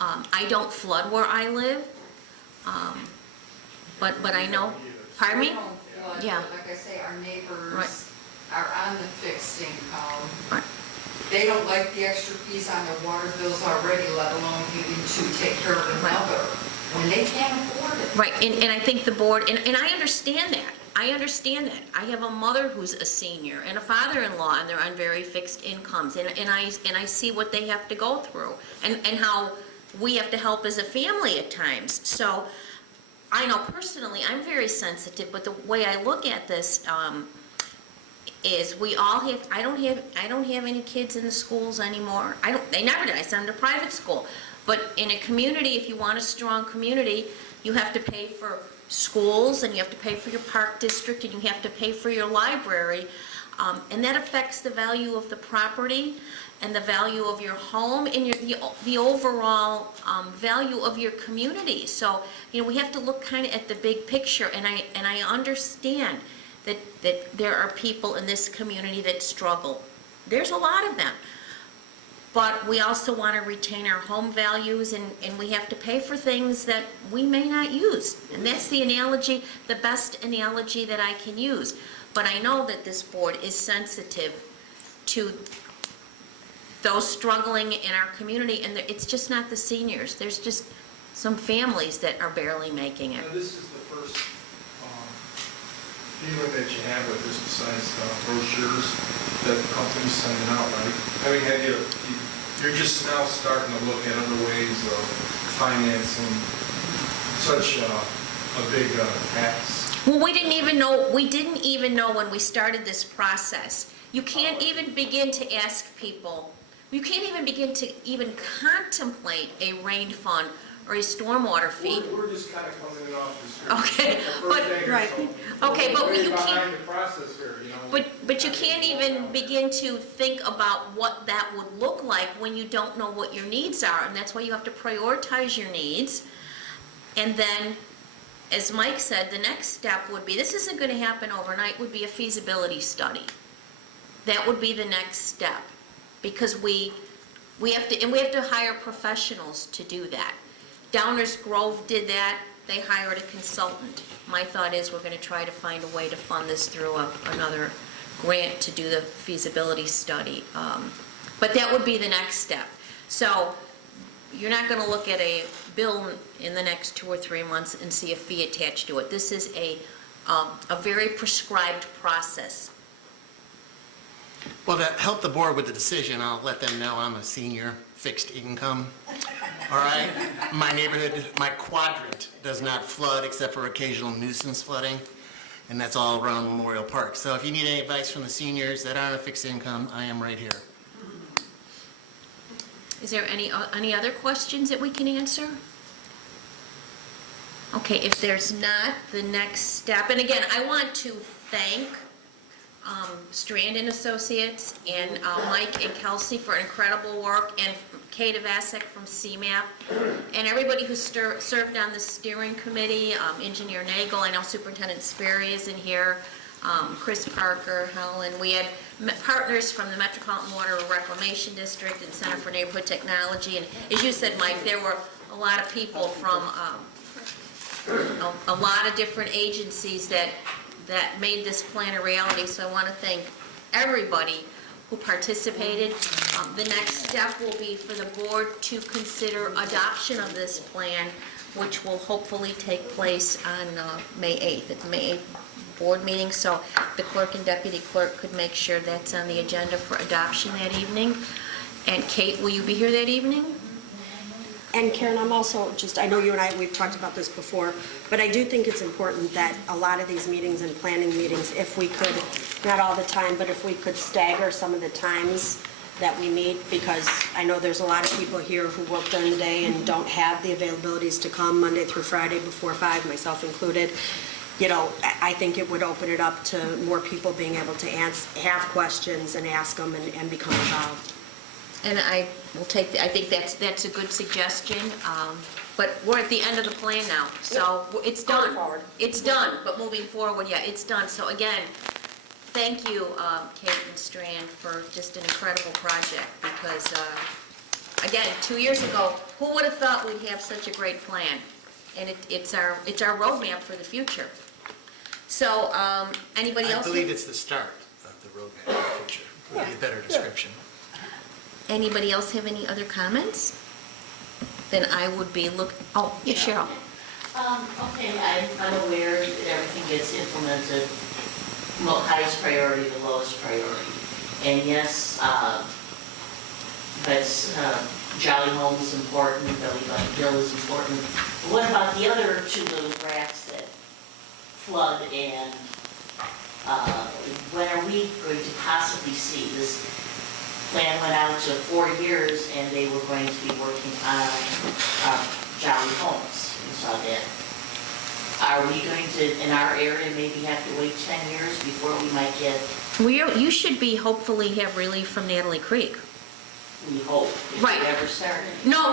I don't flood where I live, but I know, pardon me? We don't flood, Yeah. but like I say, our Right. neighbors are on the fixed income. Right. They don't like the extra fees on their water bills already, let alone having to take care of another, when they can't afford it. Right, and I think the board, and I understand that. I understand that. I have a mother who's a senior and a father-in-law, and they're on very fixed incomes, and I see what they have to go through, and how we have to help as a family at times. So I know personally, I'm very sensitive, but the way I look at this is we all have, I don't have any kids in the schools anymore. They never did. I sent them to private school. But in a community, if you want a strong community, you have to pay for schools, and you have to pay for your park district, and you have to pay for your library. And that affects the value of the property and the value of your home and the overall value of your community. So, you know, we have to look kind of at the big picture, and I understand that there are people in this community that struggle. There's a lot of them. But we also want to retain our home values, and we have to pay for things that we may not use. And that's the analogy, the best analogy that I can use. But I know that this board is sensitive to those struggling in our community, and it's just not the seniors. There's just some families that are barely making it. Now, this is the first feeling that you have with this, besides brochures that the company's sending out, right? I mean, you're just now starting to look at other ways of financing such a big task. Well, we didn't even know when we started this process. You can't even begin to ask people, you can't even begin to even contemplate a rain fund or a stormwater fee. We're just kind of coming in off the street. Okay, but, right, okay, but We're you behind can't, the process here, you know. but you can't even begin to think about what that would look like when you don't know what your needs are, and that's why you have to prioritize your needs. And then, as Mike said, the next step would be, this isn't gonna happen overnight, would be a feasibility study. That would be the next step, because we have to hire professionals to do that. Downers Grove did that, they hired a consultant. My thought is we're gonna try to find a way to fund this through another grant to do the feasibility study. But that would be the next step. So you're not gonna look at a bill in the next 2 or 3 months and see a fee attached to it. This is a very prescribed process. Well, to help the board with the decision, I'll let them know I'm a senior, fixed income. All right? My neighborhood, my quadrant does not flood except for occasional nuisance flooding, and that's all around Memorial Park. So if you need any advice from the seniors that aren't a fixed income, I am right here. Is there any other questions that we can answer? Okay, if there's not, the next step, and again, I want to thank Strand and Associates and Mike and Kelsey for incredible work, and Kate Avasek from CMAP, and everybody who served on the steering committee, Engineer Nagel, I know Superintendent Sperry is in here, Chris Parker, Helen. We had partners from the Metropolitan Water Reclamation District and Center for Neighborhood Technology, and as you said, Mike, there were a lot of people from a lot of different agencies that made this plan a reality, so I want to thank everybody who participated. The next step will be for the board to consider adoption of this plan, which will hopefully take place on May 8th, at the May 8th board meeting, so the clerk and deputy clerk could make sure that's on the agenda for adoption that evening. And Kate, will you be here that evening? And Karen, I'm also just, I know you and I, we've talked about this before, but I do think it's important that a lot of these meetings and planning meetings, if we could, not all the time, but if we could stagger some of the times that we meet, because I know there's a lot of people here who work during the day and don't have the availabilities to come Monday through Friday before 5, myself included. You know, I think it would open it up to more people being able to have questions and ask them and become involved. And I will take, I think that's a good suggestion, but we're at the end of the plan now, so it's done. Going forward. It's done, but moving forward, yeah, it's done. So again, thank you, Kate and Strand, for just an incredible project, because, again, 2 years ago, who would have thought we'd have such a great plan? And it's our roadmap for the future. So, anybody else? I believe it's the start of the roadmap in the future, would be a better description. Anybody else have any other comments? Then I would be oh, yeah, Cheryl. Okay, I'm aware that everything gets implemented, highest priority to lowest priority. And yes, that's, Jolly Home is important, Belly Button Hill is important. But what about the other 2 little racks that flood, and when are we going to possibly see this? Plan went out to 4 years, and they were going to be working on Jolly Homes. You saw that. Are we going to, in our area, maybe have to wait 10 years before we might get? You should be, hopefully, have relief from Natalie Creek. We hope. If Right. we ever started. No,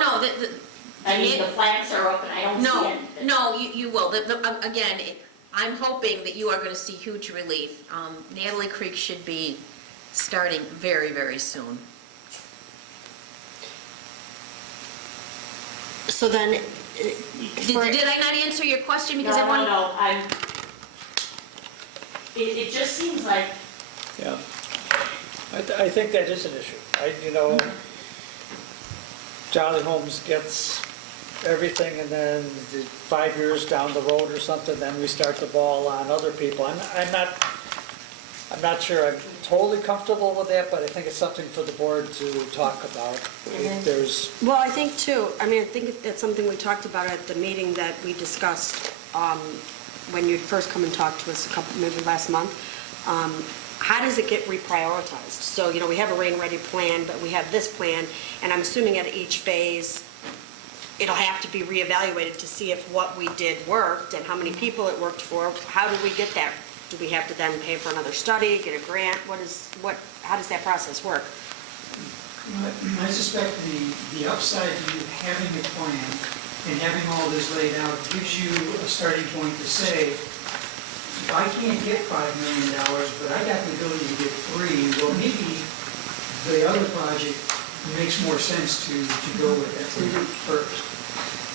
I mean, the flags are open, I don't see anything. No, you will. Again, I'm hoping that you are going to see huge relief. Natalie Creek should be starting very, very soon. So then, Did I not answer your question? Because I want. No, it just seems like, Yeah. I think that is an issue. Jolly Homes gets everything, and then 5 years down the road or something, then we start the ball on other people. I'm not sure I'm totally comfortable with that, but I think it's something for the board to talk about. If there's, well, I think too, I think that's something we talked about at the meeting that we discussed when you'd first come and talk to us maybe last month. How does it get reprioritized? So, we have a rain-ready plan, but we have this plan, and I'm assuming at each phase, it'll have to be reevaluated to see if what we did worked and how many people it worked for. How do we get that? Do we have to then pay for another study, get a grant? How does that process work? I suspect the upside to you having a plan and having all this laid out gives you a starting point to say, if I can't get $5 million, but I got the ability to get 3, well, maybe the other project makes more sense to go with that first.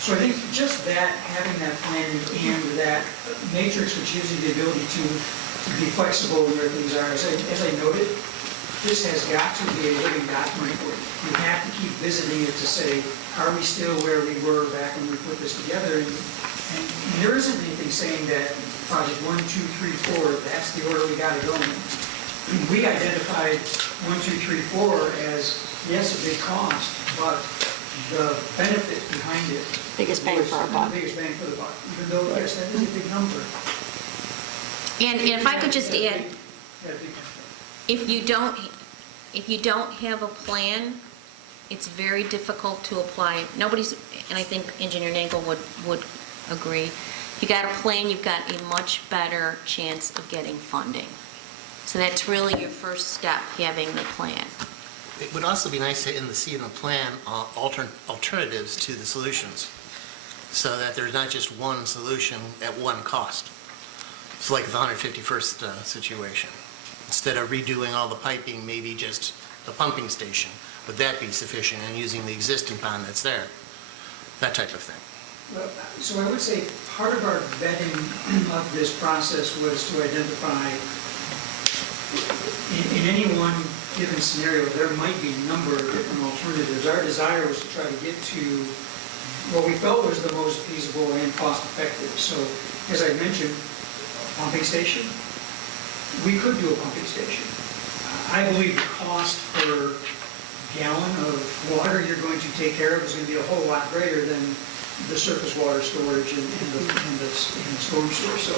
So I think just that, having that plan and that matrix, which gives you the ability to be flexible where things are, as I noted, this has got to be a living document. You have to keep visiting it to say, are we still where we were back when we put this together? And there isn't anything saying that project 1, 2, 3, 4, that's the order we got to go in. We identified 1, 2, 3, 4 as, yes, a big cost, but the benefit behind it. Biggest bang for our buck. Biggest bang for the buck, even though, yes, that is a big number. And if I could just add, That big number. if you don't have a plan, it's very difficult to apply. And I think Engineer Nagel would agree. You got a plan, you've got a much better chance of getting funding. So that's really your first step, having the plan. It would also be nice to see in the plan alternatives to the solutions, so that there's not just one solution at one cost. It's like the 151st situation. Instead of redoing all the piping, maybe just the pumping station. Would that be sufficient, and using the existing pond that's there? That type of thing. Well, so I would say part of our vetting of this process was to identify, in any one given scenario, there might be a number of different alternatives. Our desire was to try to get to what we felt was the most feasible and cost-effective. So, as I mentioned, a pumping station, we could do a pumping station. I believe the cost per gallon of water you're going to take care of is going to be a whole lot greater than the surface water storage and the storm sewer. So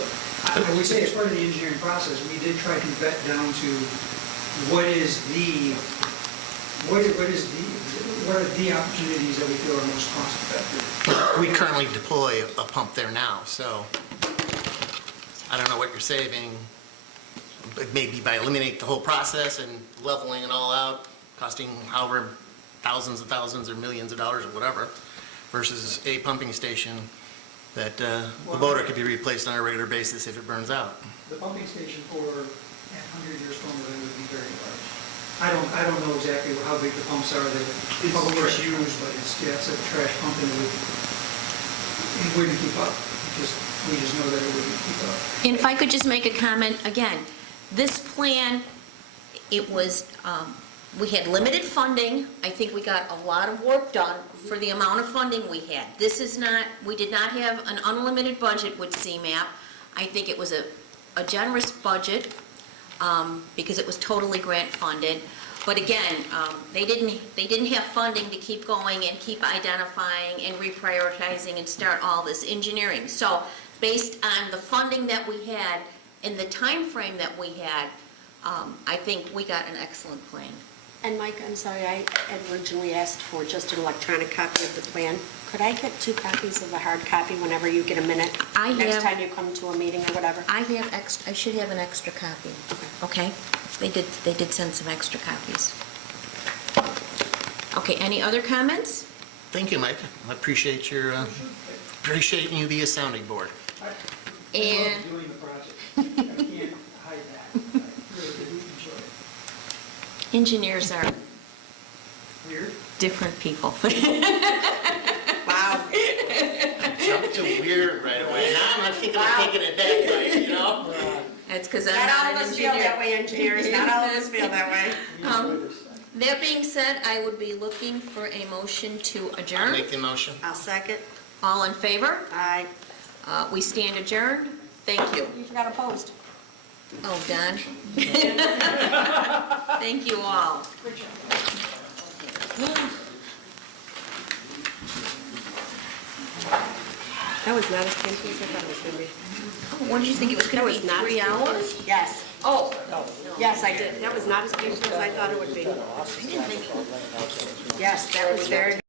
I would say as part of the engineering process, we did try to vet down to what are the opportunities that we feel are most cost effective. We currently deploy a pump there now, so I don't know what you're saving, but maybe by eliminating the whole process and leveling it all out, costing however thousands and thousands or millions of dollars or whatever, versus a pumping station that the motor could be replaced on a regular basis if it burns out. The pumping station for a 100-year storm event would be very large. I don't know exactly how big the pumps are that publishers use, but it's a trash pump, and it wouldn't keep up. We just know that it wouldn't keep up. And if I could just make a comment, again, this plan, it was, we had limited funding. I think we got a lot of work done for the amount of funding we had. This is not, we did not have an unlimited budget with CMAP. I think it was a generous budget because it was totally grant funded. But again, they didn't have funding to keep going and keep identifying and reprioritizing and start all this engineering. So based on the funding that we had and the time frame that we had, I think we got an excellent plan. And Mike, I'm sorry, I had originally asked for just an electronic copy of the plan. Could I get 2 copies of a hard copy whenever you get a minute? Next time you come to a meeting or whatever? I should have an extra copy. Okay? They did send some extra copies. Okay, any other comments? Thank you, Mike. I appreciate appreciating you be a sounding board. I And love doing the project. I can't hide that. I really do enjoy it. engineers are Weird? different people. Wow. Jump to weird right away. Now I'm not thinking of taking it that way, you know? That's because I'm Not not all an of us feel engineer. that way, engineers. Not all of us feel that way. That being said, I would be looking for a motion to I'll adjourn. make the motion. I'll second. All in favor? Aye. We stand adjourned. Thank you. You forgot a post. Oh, Don. Thank you all. That was not as painful as I thought it was going to be. Oh, what did you think it was going to be, 3 hours? Yes. Oh, Yes, I did. That was not as painful as I thought it would be. I didn't think. Yes, that was very